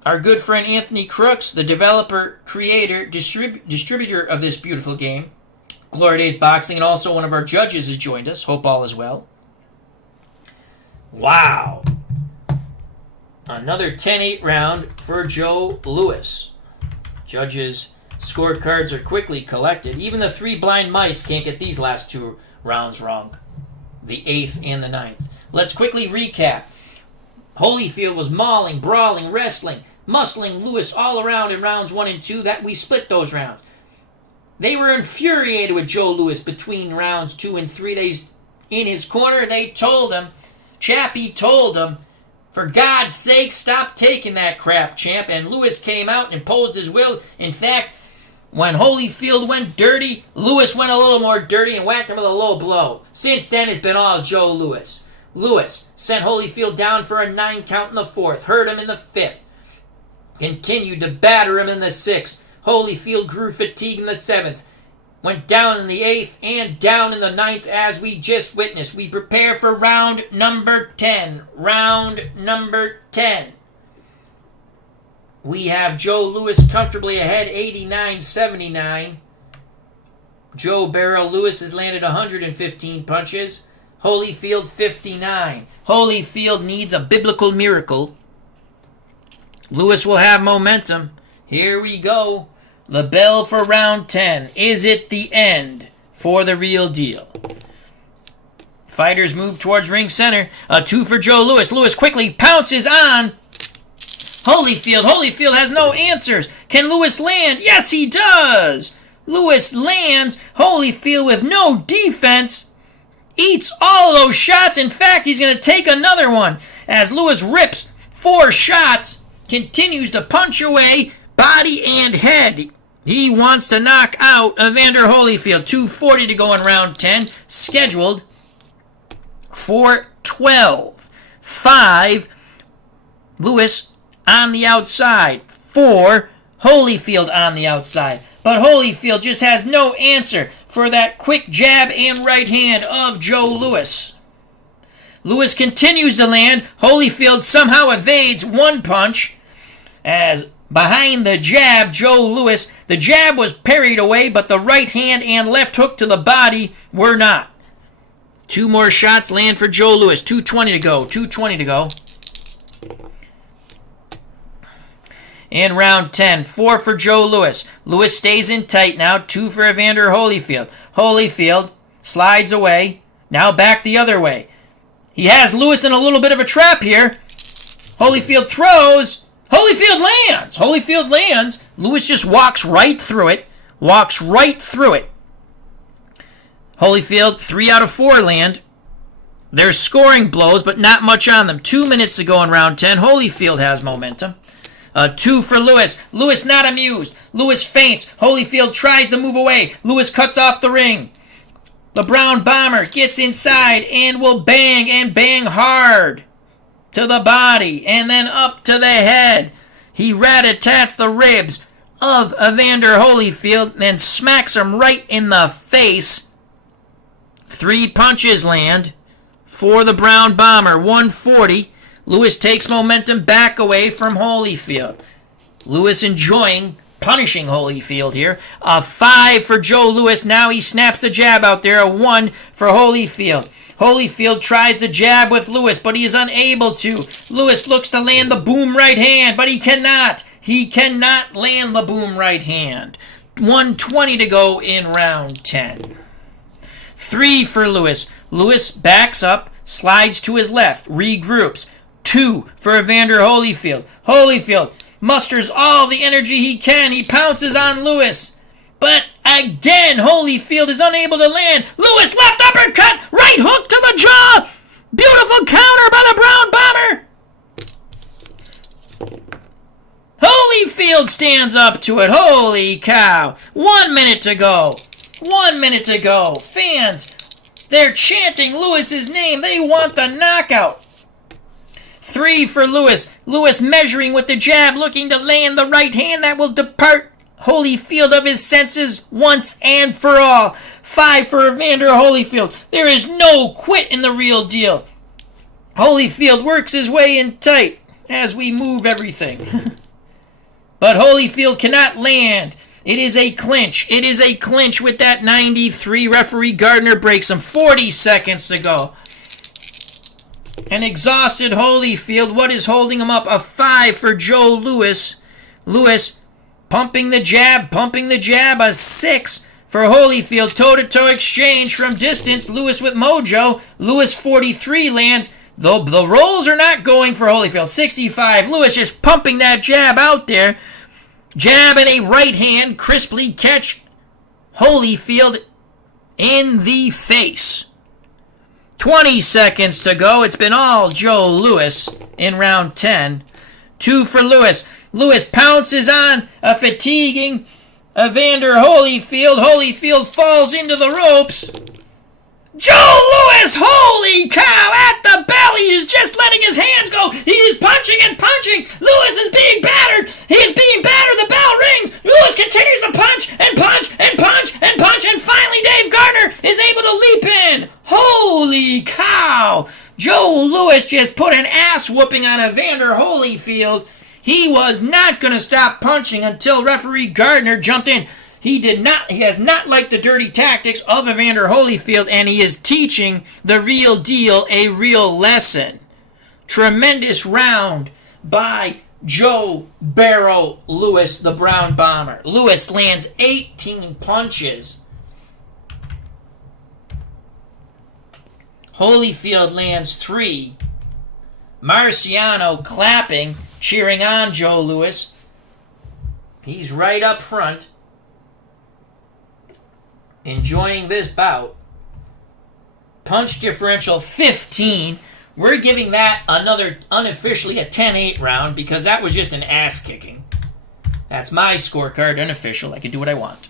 our good friend Anthony Crooks, the developer, creator, distributor of this beautiful game, Glory Days Boxing, and also one of our judges has joined us. Hope all is well. Wow. Another 10-8 round for Joe Lewis. Judges' scorecards are quickly collected. Even the 3 blind mice can't get these last 2 rounds wrong. The 8th and the 9th. Let's quickly recap. Holyfield was mauling, brawling, wrestling, muscling Lewis all around in rounds 1 and 2. That we split those rounds. They were infuriated with Joe Lewis between rounds 2 and 3. In his corner, they told him, Chappie told him, for God's sake, stop taking that crap, champ. And Lewis came out and imposed his will. In fact, when Holyfield went dirty, Lewis went a little more dirty and whacked him with a low blow. Since then, it's been all Joe Lewis. Lewis sent Holyfield down for a 9 count in the 4th, hurt him in the 5th, continued to batter him in the 6th. Holyfield grew fatigued in the 7th, went down in the 8th and down in the 9th as we just witnessed. We prepare for round number 10. Round number 10. We have Joe Lewis comfortably ahead, 89-79. Joe Barrow Lewis has landed 115 punches. Holyfield 59. Holyfield needs a biblical miracle. Lewis will have momentum. Here we go. The bell for round 10. Is it the end for the real deal? Fighters move towards ring center. A 2 for Joe Lewis. Lewis quickly pounces on Holyfield. Holyfield has no answers. Can Lewis land? Yes, he does. Lewis lands. Holyfield with no defense eats all those shots. In fact, he's going to take another one as Lewis rips 4 shots, continues to punch away body and head. He wants to knock out Evander Holyfield. 2:40 to go in round 10. Scheduled for 12. 5. Lewis on the outside. 4. Holyfield on the outside. But Holyfield just has no answer for that quick jab and right hand of Joe Lewis. Lewis continues to land. Holyfield somehow evades 1 punch as behind the jab, Joe Lewis, the jab was parried away, but the right hand and left hook to the body were not. 2 more shots land for Joe Lewis. 2:20 to go. 2:20 to go. In round 10, 4 for Joe Lewis. Lewis stays in tight now. 2 for Evander Holyfield. Holyfield slides away. Now back the other way. He has Lewis in a little bit of a trap here. Holyfield throws. Holyfield lands. Holyfield lands. Lewis just walks right through it. Walks right through it. Holyfield, 3 out of 4 land. There's scoring blows, but not much on them. 2 minutes to go in round 10. Holyfield has momentum. 2 for Lewis. Lewis not amused. Lewis feints. Holyfield tries to move away. Lewis cuts off the ring. The Brown Bomber gets inside and will bang and bang hard to the body and then up to the head. He rat-a-tats the ribs of Evander Holyfield and smacks him right in the face. 3 punches land for the Brown Bomber. 140. Lewis takes momentum back away from Holyfield. Lewis enjoying punishing Holyfield here. A 5 for Joe Lewis. Now he snaps the jab out there. A 1 for Holyfield. Holyfield tries the jab with Lewis, but he is unable to. Lewis looks to land the boom right hand, but he cannot. He cannot land the boom right hand. 120 to go in round 10. 3 for Lewis. Lewis backs up, slides to his left, regroups. 2 for Evander Holyfield. Holyfield musters all the energy he can. He pounces on Lewis. But again, Holyfield is unable to land. Lewis left uppercut, right hook to the jaw. Beautiful counter by the Brown Bomber. Holyfield stands up to it. Holy cow. 1 minute to go. 1 minute to go. Fans, they're chanting Lewis's name. They want the knockout. 3 for Lewis. Lewis measuring with the jab, looking to land the right hand that will depart Holyfield of his senses once and for all. 5 for Evander Holyfield. There is no quit in the real deal. Holyfield works his way in tight as we move everything. But Holyfield cannot land. It is a clinch. It is a clinch with that 93. Referee Gardner breaks him. 40 seconds to go. An exhausted Holyfield. What is holding him up? A 5 for Joe Lewis. Lewis pumping the jab. A 6 for Holyfield. Toe-to-toe exchange from distance. Lewis with mojo. Lewis 43 lands. Though the rolls are not going for Holyfield. 65. Lewis just pumping that jab out there. Jab and a right hand. Crisply catch Holyfield in the face. 20 seconds to go. It's been all Joe Lewis in round 10. 2 for Lewis. Lewis pounces on a fatiguing Evander Holyfield. Holyfield falls into the ropes. Joe Lewis, holy cow, at the bell. He is just letting his hands go. He is punching and punching. Lewis is being battered. He is being battered. The bell rings. Lewis continues to punch and punch and punch and punch. And finally, Dave Gardner is able to leap in. Holy cow. Joe Lewis just put an ass whooping on Evander Holyfield. He was not going to stop punching until referee Gardner jumped in. He has not liked the dirty tactics of Evander Holyfield, and he is teaching the real deal a real lesson. Tremendous round by Joe Barrow Lewis, the Brown Bomber. Lewis lands 18 punches. Holyfield lands 3. Marciano clapping, cheering on Joe Lewis. He's right up front, enjoying this bout. Punch differential 15. We're giving that another, unofficially, a 10-8 round because that was just an ass kicking. That's my scorecard, unofficial. I can do what I want.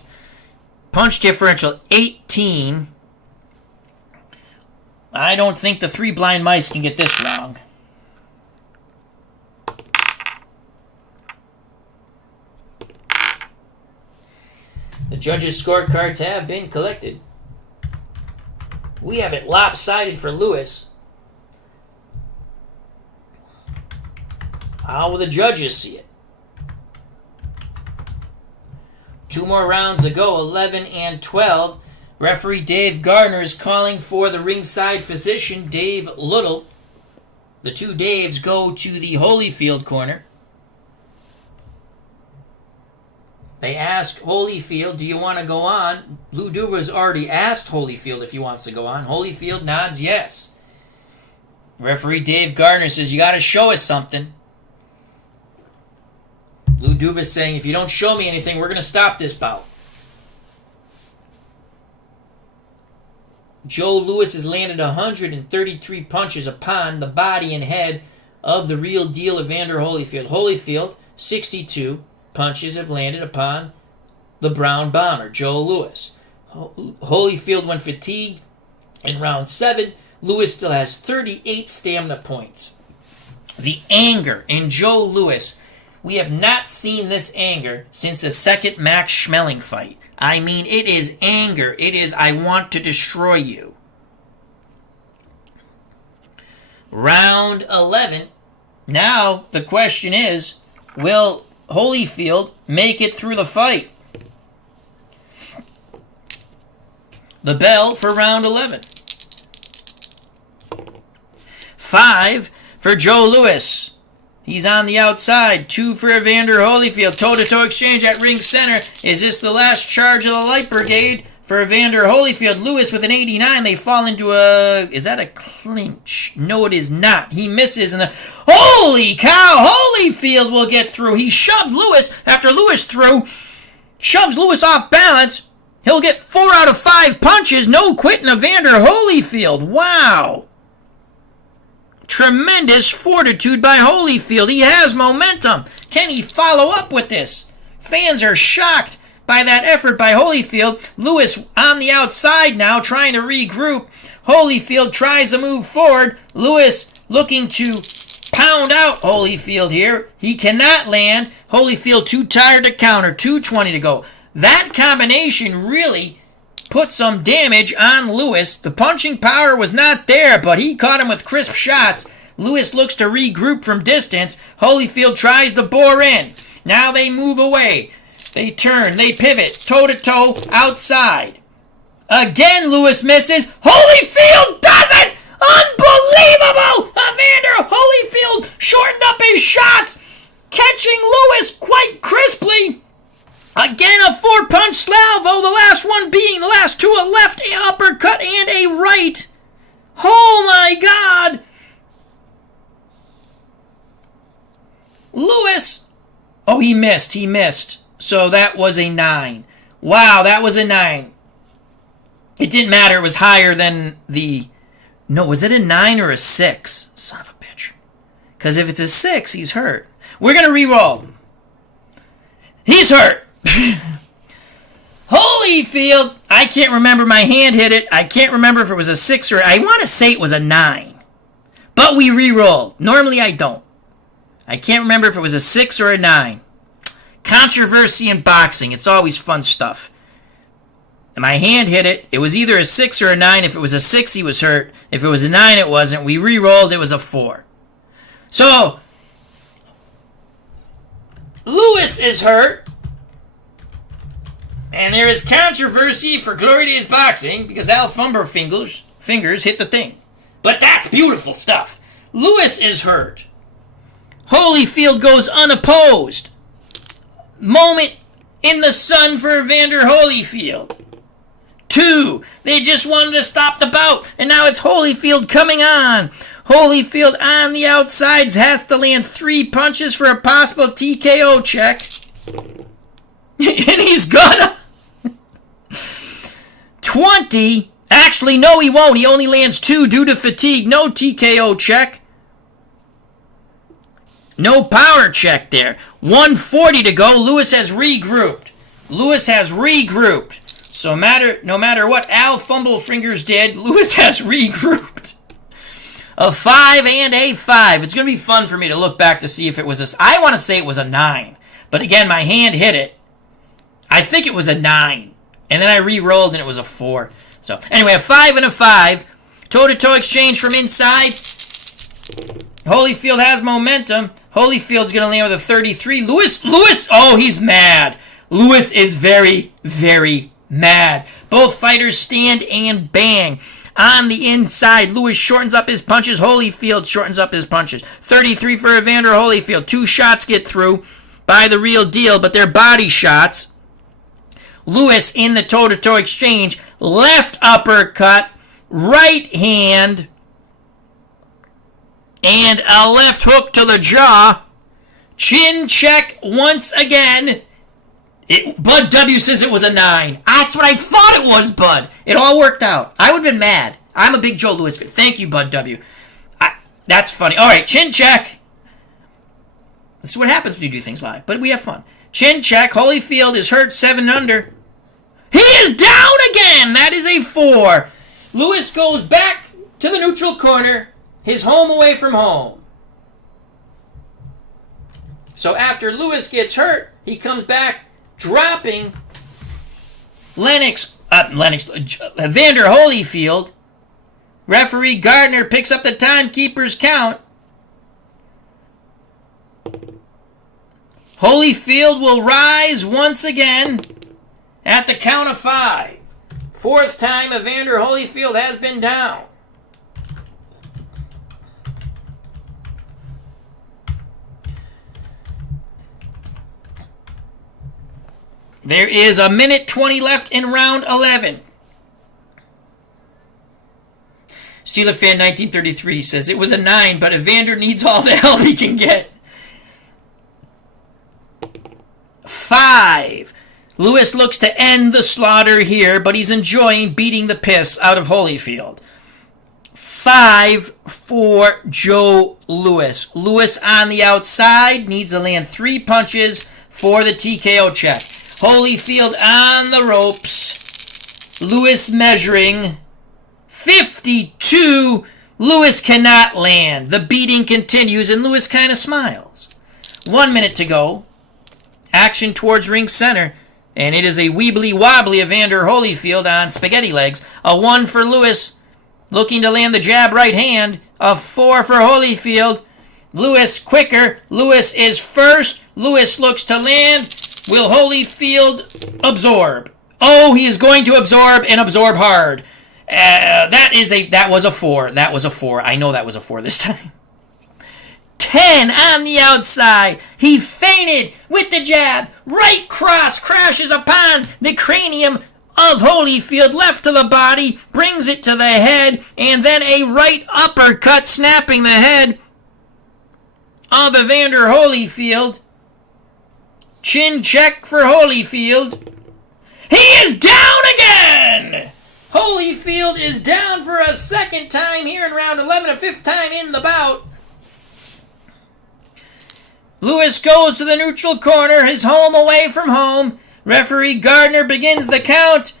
Punch differential 18. I don't think the 3 blind mice can get this wrong. The judges' scorecards have been collected. We have it lopsided for Lewis. How will the judges see it? 2 more rounds to go, 11 and 12. Referee Dave Gardner is calling for the ringside physician, Dave Little. The 2 Daves go to the Holyfield corner. They ask Holyfield, do you want to go on? Lou Duva's already asked Holyfield if he wants to go on. Holyfield nods yes. Referee Dave Gardner says, you got to show us something. Lou Duva saying, if you don't show me anything, we're going to stop this bout. Joe Louis has landed 133 punches upon the body and head of the real deal Evander Holyfield. Holyfield, 62 punches have landed upon the Brown Bomber, Joe Louis. Holyfield went fatigued in round 7. Louis still has 38 stamina points. The anger in Joe Louis, we have not seen this anger since the second Max Schmeling fight. I mean, it is anger. It is, I want to destroy you. Round 11. Now, the question is, will Holyfield make it through the fight? The bell for round 11. 5 for Joe Louis. He's on the outside. 2 for Evander Holyfield. Toe-to-toe exchange at ring center. Is this the last charge of the Light Brigade for Evander Holyfield? Louis with an 89. They fall into a... Is that a clinch? No, it is not. He misses. And holy cow! Holyfield will get through. He shoved Louis after Louis threw. Shoves Louis off balance. He'll get 4 out of 5 punches. No quitting Evander Holyfield. Wow. Tremendous fortitude by Holyfield. He has momentum. Can he follow up with this? Fans are shocked by that effort by Holyfield. Louis on the outside now trying to regroup. Holyfield tries to move forward. Louis looking to pound out Holyfield here. He cannot land. Holyfield too tired to counter. 2:20 to go. That combination really put some damage on Louis. The punching power was not there, but he caught him with crisp shots. Louis looks to regroup from distance. Holyfield tries to bore in. Now they move away. They turn. They pivot. Toe-to-toe outside. Again, Louis misses. Holyfield does it! Unbelievable! Evander Holyfield shortened up his shots, catching Louis quite crisply. Again, a 4-punch salvo, the last one being the last 2, a left uppercut and a right. Oh my God. Louis. Oh, he missed. So that was a 9. Wow, that was a 9. It didn't matter. It was higher than the... No, was it a 9 or a 6? Son of a bitch. Because if it's a 6, he's hurt. We're going to re-roll. He's hurt. Holyfield, I can't remember. My hand hit it. I can't remember if it was a 6 or... I want to say it was a 9. But we re-rolled. Normally I don't. I can't remember if it was a 6 or a 9. Controversy in boxing. It's always fun stuff. And my hand hit it. It was either a 6 or a 9. If it was a 6, he was hurt. If it was a 9, it wasn't. We re-rolled. It was a 4. So, Louis is hurt. And there is controversy for Glory Days Boxing because Al Fumber fingers hit the thing. But that's beautiful stuff. Louis is hurt. Holyfield goes unopposed. Moment in the sun for Evander Holyfield. 2. They just wanted to stop the bout, and now it's Holyfield coming on. Holyfield on the outsides has to land 3 punches for a possible TKO check. And he's gonna. 20. Actually, no, he won't. He only lands 2 due to fatigue. No TKO check. No power check there. 140 to go. Louis has regrouped. So no matter what Al Fumblefingers did, Louis has regrouped. A 5 and a 5. It's going to be fun for me to look back to see if it was a... I want to say it was a 9. But again, my hand hit it. I think it was a 9. And then I re-rolled and it was a 4. So anyway, a 5 and a 5. Toe-to-toe exchange from inside. Holyfield has momentum. Holyfield's going to land with a 33. Louis, oh, he's mad. Louis is very, very mad. Both fighters stand and bang. On the inside, Louis shortens up his punches. Holyfield shortens up his punches. 33 for Evander Holyfield. 2 shots get through by the real deal, but they're body shots. Louis in the toe-to-toe exchange. Left uppercut. Right hand. And a left hook to the jaw. Chin check once again. Bud W says it was a 9. That's what I thought it was, Bud. It all worked out. I would have been mad. I'm a big Joe Louis fan. Thank you, Bud W. That's funny. All right, chin check. This is what happens when you do things live, but we have fun. Chin check. Holyfield is hurt 7 under. He is down again. That is a 4. Louis goes back to the neutral corner. His home away from home. So after Louis gets hurt, he comes back dropping Evander Holyfield. Referee Gardner picks up the timekeeper's count. Holyfield will rise once again at the count of 5. 4th time Evander Holyfield has been down. There is a minute 20 left in round 11. Steeler Fan 1933 says it was a 9, but Evander needs all the help he can get. 5. Louis looks to end the slaughter here, but he's enjoying beating the piss out of Holyfield. 5 for Joe Louis. Louis on the outside needs to land 3 punches for the TKO check. Holyfield on the ropes. Louis measuring 52. Louis cannot land. The beating continues, and Louis kind of smiles. 1 minute to go. Action towards ring center. And it is a weebly-wobbly Evander Holyfield on spaghetti legs. A 1 for Louis, looking to land the jab right hand. A 4 for Holyfield. Louis quicker. Louis is first. Louis looks to land. Will Holyfield absorb? Oh, he is going to absorb and absorb hard. That was a 4. That was a 4. I know that was a 4 this time. 10 on the outside. He feinted with the jab. Right cross crashes upon the cranium of Holyfield. Left to the body. Brings it to the head. And then a right uppercut snapping the head of Evander Holyfield. Chin check for Holyfield. He is down again! Holyfield is down for a 2nd time here in round 11, a 5th time in the bout. Louis goes to the neutral corner, his home away from home. Referee Gardner begins the count.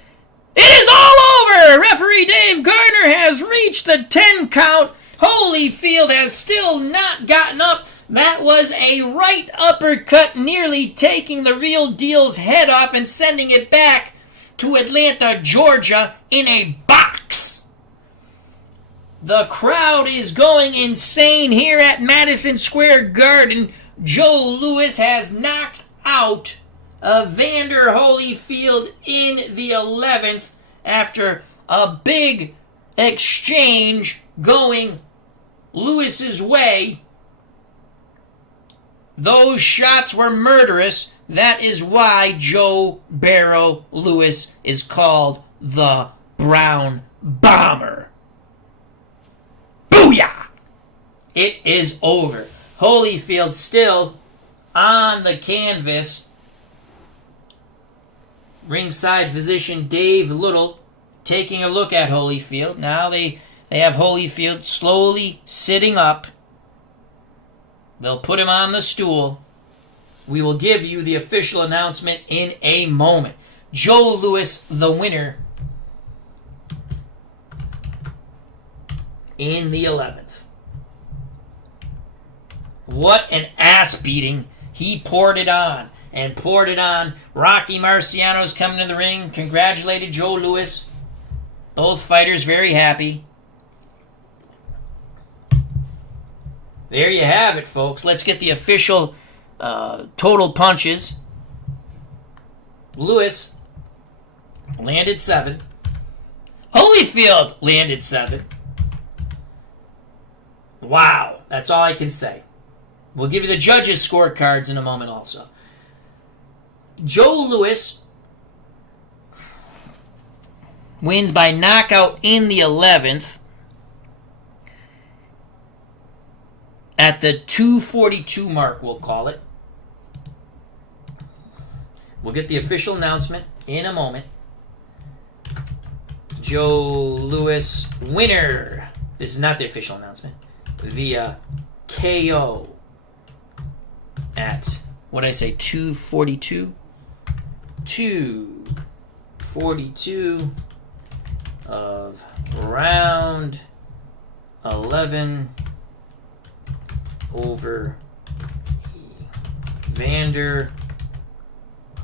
It is all over! Referee Dave Gardner has reached the 10 count. Holyfield has still not gotten up. That was a right uppercut, nearly taking the real deal's head off and sending it back to Atlanta, Georgia, in a box. The crowd is going insane here at Madison Square Garden. Joe Louis has knocked out Evander Holyfield in the 11th after a big exchange going Louis's way. Those shots were murderous. That is why Joe Barrow Louis is called the Brown Bomber. Booyah! It is over. Holyfield still on the canvas. Ringside physician Dave Little taking a look at Holyfield. Now they have Holyfield slowly sitting up. They'll put him on the stool. We will give you the official announcement in a moment. Joe Louis, the winner in the 11th. What an ass beating. He poured it on and poured it on. Rocky Marciano's coming to the ring. Congratulated Joe Louis. Both fighters very happy. There you have it, folks. Let's get the official total punches. Louis landed 7. Holyfield landed 7. Wow, that's all I can say. We'll give you the judges' scorecards in a moment also. Joe Louis wins by knockout in the 11th at the 242 mark, we'll call it. We'll get the official announcement in a moment. Joe Louis winner. This is not the official announcement. Via KO at, what did I say, 242? 242 of round 11 over Evander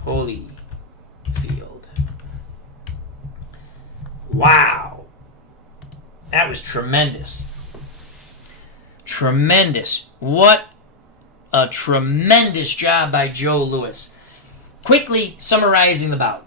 Holyfield. Wow. That was tremendous. Tremendous. What a tremendous job by Joe Louis. Quickly summarizing the bout.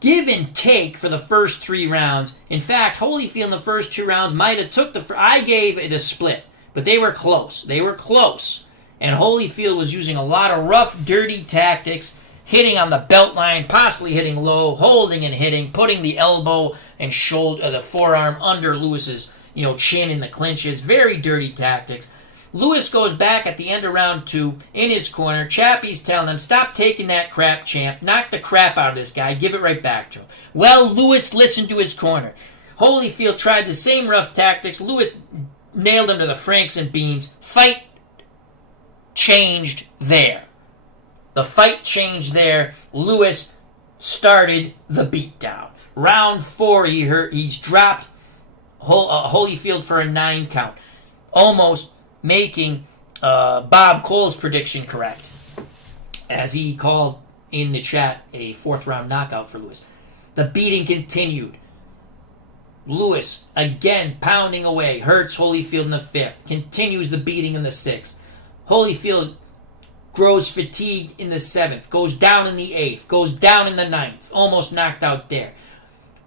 Give and take for the first 3 rounds. In fact, Holyfield in the first 2 rounds might have took I gave it a split, but they were close. They were close. And Holyfield was using a lot of rough, dirty tactics, hitting on the belt line, possibly hitting low, holding and hitting, putting the elbow and shoulder, the forearm under Louis's, chin in the clinches. Very dirty tactics. Louis goes back at the end of round 2 in his corner. Chappie's telling him, stop taking that crap, champ. Knock the crap out of this guy. Give it right back to him. Well, Louis listened to his corner. Holyfield tried the same rough tactics. Louis nailed him to the Franks and Beans. Fight changed there. The fight changed there. Louis started the beatdown. Round 4, he's dropped Holyfield for a 9 count. Almost making Bob Cole's prediction correct, as he called in the chat a 4th round knockout for Louis. The beating continued. Louis again pounding away, hurts Holyfield in the 5th, continues the beating in the 6th. Holyfield grows fatigued in the 7th, goes down in the 8th, goes down in the 9th, almost knocked out there.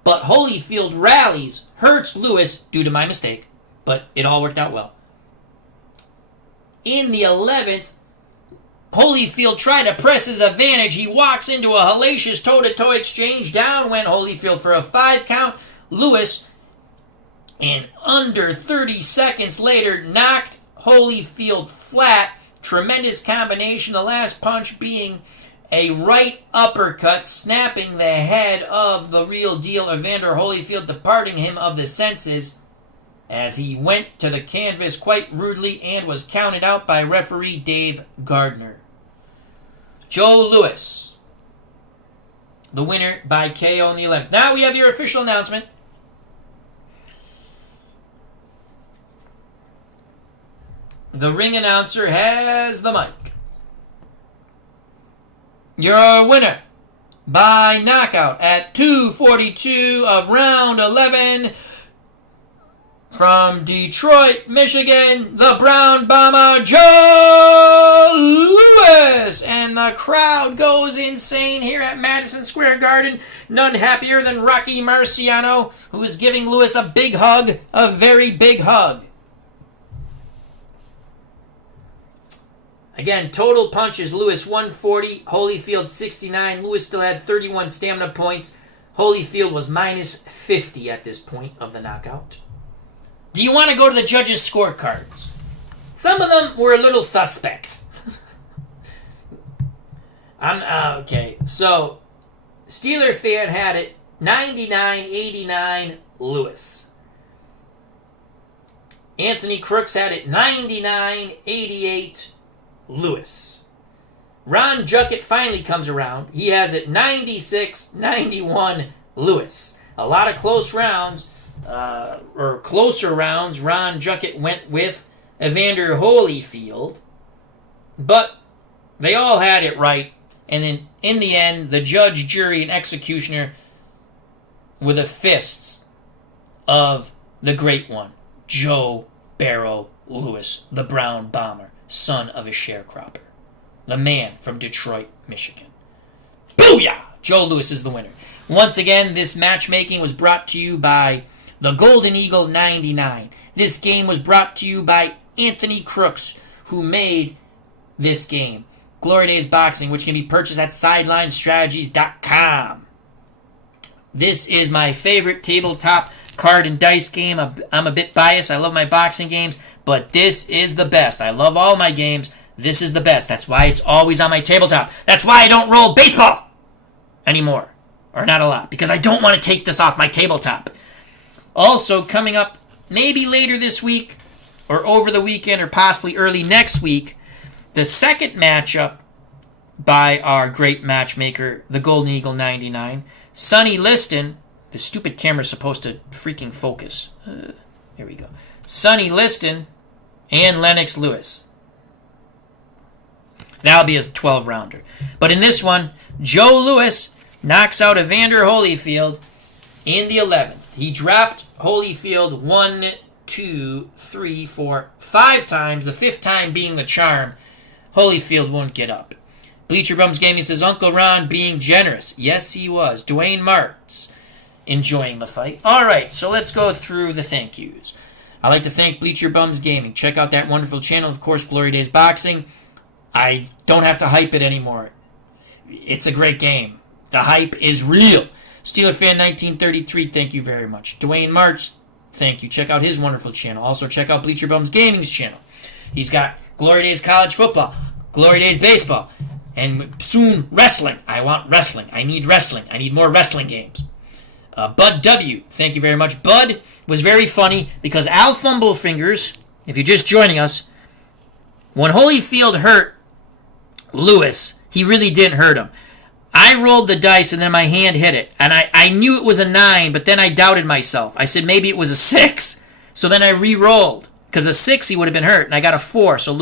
But Holyfield rallies, hurts Louis due to my mistake, but it all worked out well. In the 11th, Holyfield tried to press his advantage. He walks into a hellacious toe-to-toe exchange. Down went Holyfield for a 5 count. Louis, and under 30 seconds later, knocked Holyfield flat. Tremendous combination. The last punch being a right uppercut, snapping the head of the real deal, Evander Holyfield, departing him of the senses, as he went to the canvas quite rudely and was counted out by referee Dave Gardner. Joe Louis, the winner by KO in the 11th. Now we have your official announcement. The ring announcer has the mic. Your winner by knockout at 242 of round 11, from Detroit, Michigan, the Brown Bomber, Joe Louis. And the crowd goes insane here at Madison Square Garden. None happier than Rocky Marciano, who is giving Louis a big hug, a very big hug. Again, total punches, Louis 140, Holyfield 69. Louis still had 31 stamina points. Holyfield was minus 50 at this point of the knockout. Do you want to go to the judges' scorecards? Some of them were a little suspect. Okay, so Steeler fan had it 99-89 Louis. Anthony Crooks had it 99-88 Louis. Ron Juckett finally comes around. He has it 96-91 Louis. A lot of close rounds. Or closer rounds, Ron Juckett went with Evander Holyfield, but they all had it right, and then in the end, the judge, jury, and executioner were the fists of the great one, Joe Barrow Louis, the Brown Bomber, son of a sharecropper, the man from Detroit, Michigan. Booyah! Joe Louis is the winner. Once again, this matchmaking was brought to you by the Golden Eagle 99. This game was brought to you by Anthony Crooks, who made this game. Glory Days Boxing, which can be purchased at SidelineStrategies.com. This is my favorite tabletop card and dice game. I'm a bit biased. I love my boxing games, but this is the best. I love all my games. This is the best. That's why it's always on my tabletop. That's why I don't roll baseball. anymore. Or not a lot, because I don't want to take this off my tabletop. Also, coming up maybe later this week, or over the weekend, or possibly early next week, the second matchup by our great matchmaker, the Golden Eagle 99, Sonny Liston. The stupid camera's supposed to freaking focus. Here we go. Sonny Liston and Lennox Lewis. That'll be a 12-rounder. But in this one, Joe Lewis knocks out Evander Holyfield in the 11th. He dropped Holyfield 1, 2, 3, 4, 5 times, the 5th time being the charm. Holyfield won't get up. Bleacher Bums Gaming says, Uncle Ron being generous. Yes, he was. Dwayne Martz enjoying the fight. All right, so let's go through the thank yous. I'd like to thank Bleacher Bums Gaming. Check out that wonderful channel, of course, Glory Days Boxing. I don't have to hype it anymore. It's a great game. The hype is real. Steeler Fan 1933, thank you very much. Dwayne March, thank you. Check out his wonderful channel. Also, check out Bleacher Bums Gaming's channel. He's got Glory Days College Football, Glory Days Baseball, and soon wrestling. I want wrestling. I need wrestling. I need more wrestling games. Bud W., thank you very much. Bud was very funny because Al Fumblefingers, if you're just joining us, when Holyfield hurt Lewis, he really didn't hurt him. I rolled the dice and then my hand hit it. And I knew it was a 9, but then I doubted myself. I said maybe it was a 6. So then I re-rolled. Because a 6 he would have been hurt. And I got a 4. So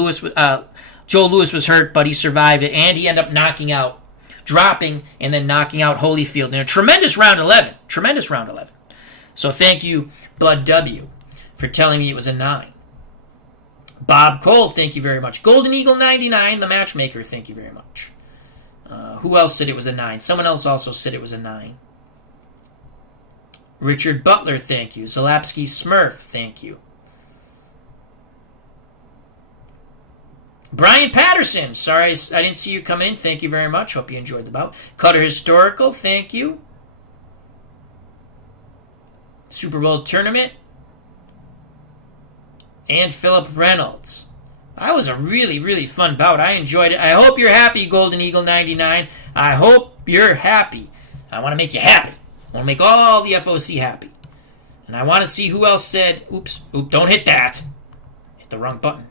Joe Lewis was hurt, but he survived it. And he ended up dropping and then knocking out Holyfield in a tremendous round 11. Tremendous round 11. So thank you, Bud W., for telling me it was a 9. Bob Cole, thank you very much. Golden Eagle 99, the matchmaker, thank you very much. Who else said it was a 9? Someone else also said it was a 9. Richard Butler, thank you. Zalapsky Smurf, thank you. Brian Patterson, sorry I didn't see you coming in. Thank you very much. Hope you enjoyed the bout. Cutter Historical, thank you. Super Bowl Tournament. And Philip Reynolds. That was a really, really fun bout. I enjoyed it. I hope you're happy, Golden Eagle 99. I hope you're happy. I want to make you happy. I want to make all the FOC happy. And I want to see who else said, oops, don't hit that. Hit the wrong button.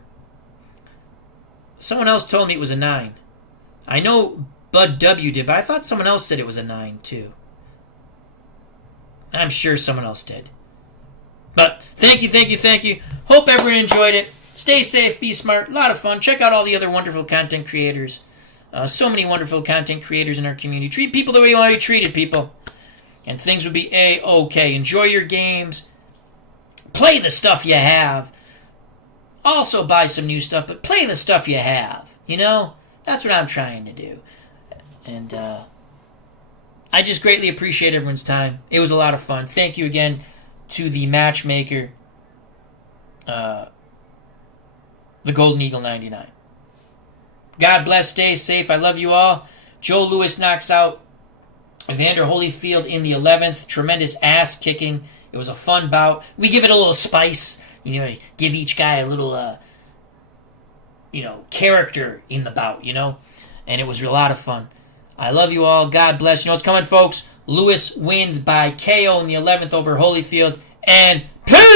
Someone else told me it was a 9. I know Bud W. did, but I thought someone else said it was a 9, too. I'm sure someone else did. But thank you. Hope everyone enjoyed it. Stay safe, be smart, a lot of fun. Check out all the other wonderful content creators. So many wonderful content creators in our community. Treat people the way you want to be treated, people. And things will be A-okay. Enjoy your games. Play the stuff you have. Also buy some new stuff, but play the stuff you have. You know? That's what I'm trying to do. And I just greatly appreciate everyone's time. It was a lot of fun. Thank you again to the matchmaker, the Golden Eagle 99. God bless, stay safe, I love you all. Joe Lewis knocks out Evander Holyfield in the 11th. Tremendous ass kicking. It was a fun bout. We give it a little spice, give each guy a little, character in the bout, and it was a lot of fun. I love you all, God bless. You know what's coming, folks? Lewis wins by KO in the 11th over Holyfield, and peace!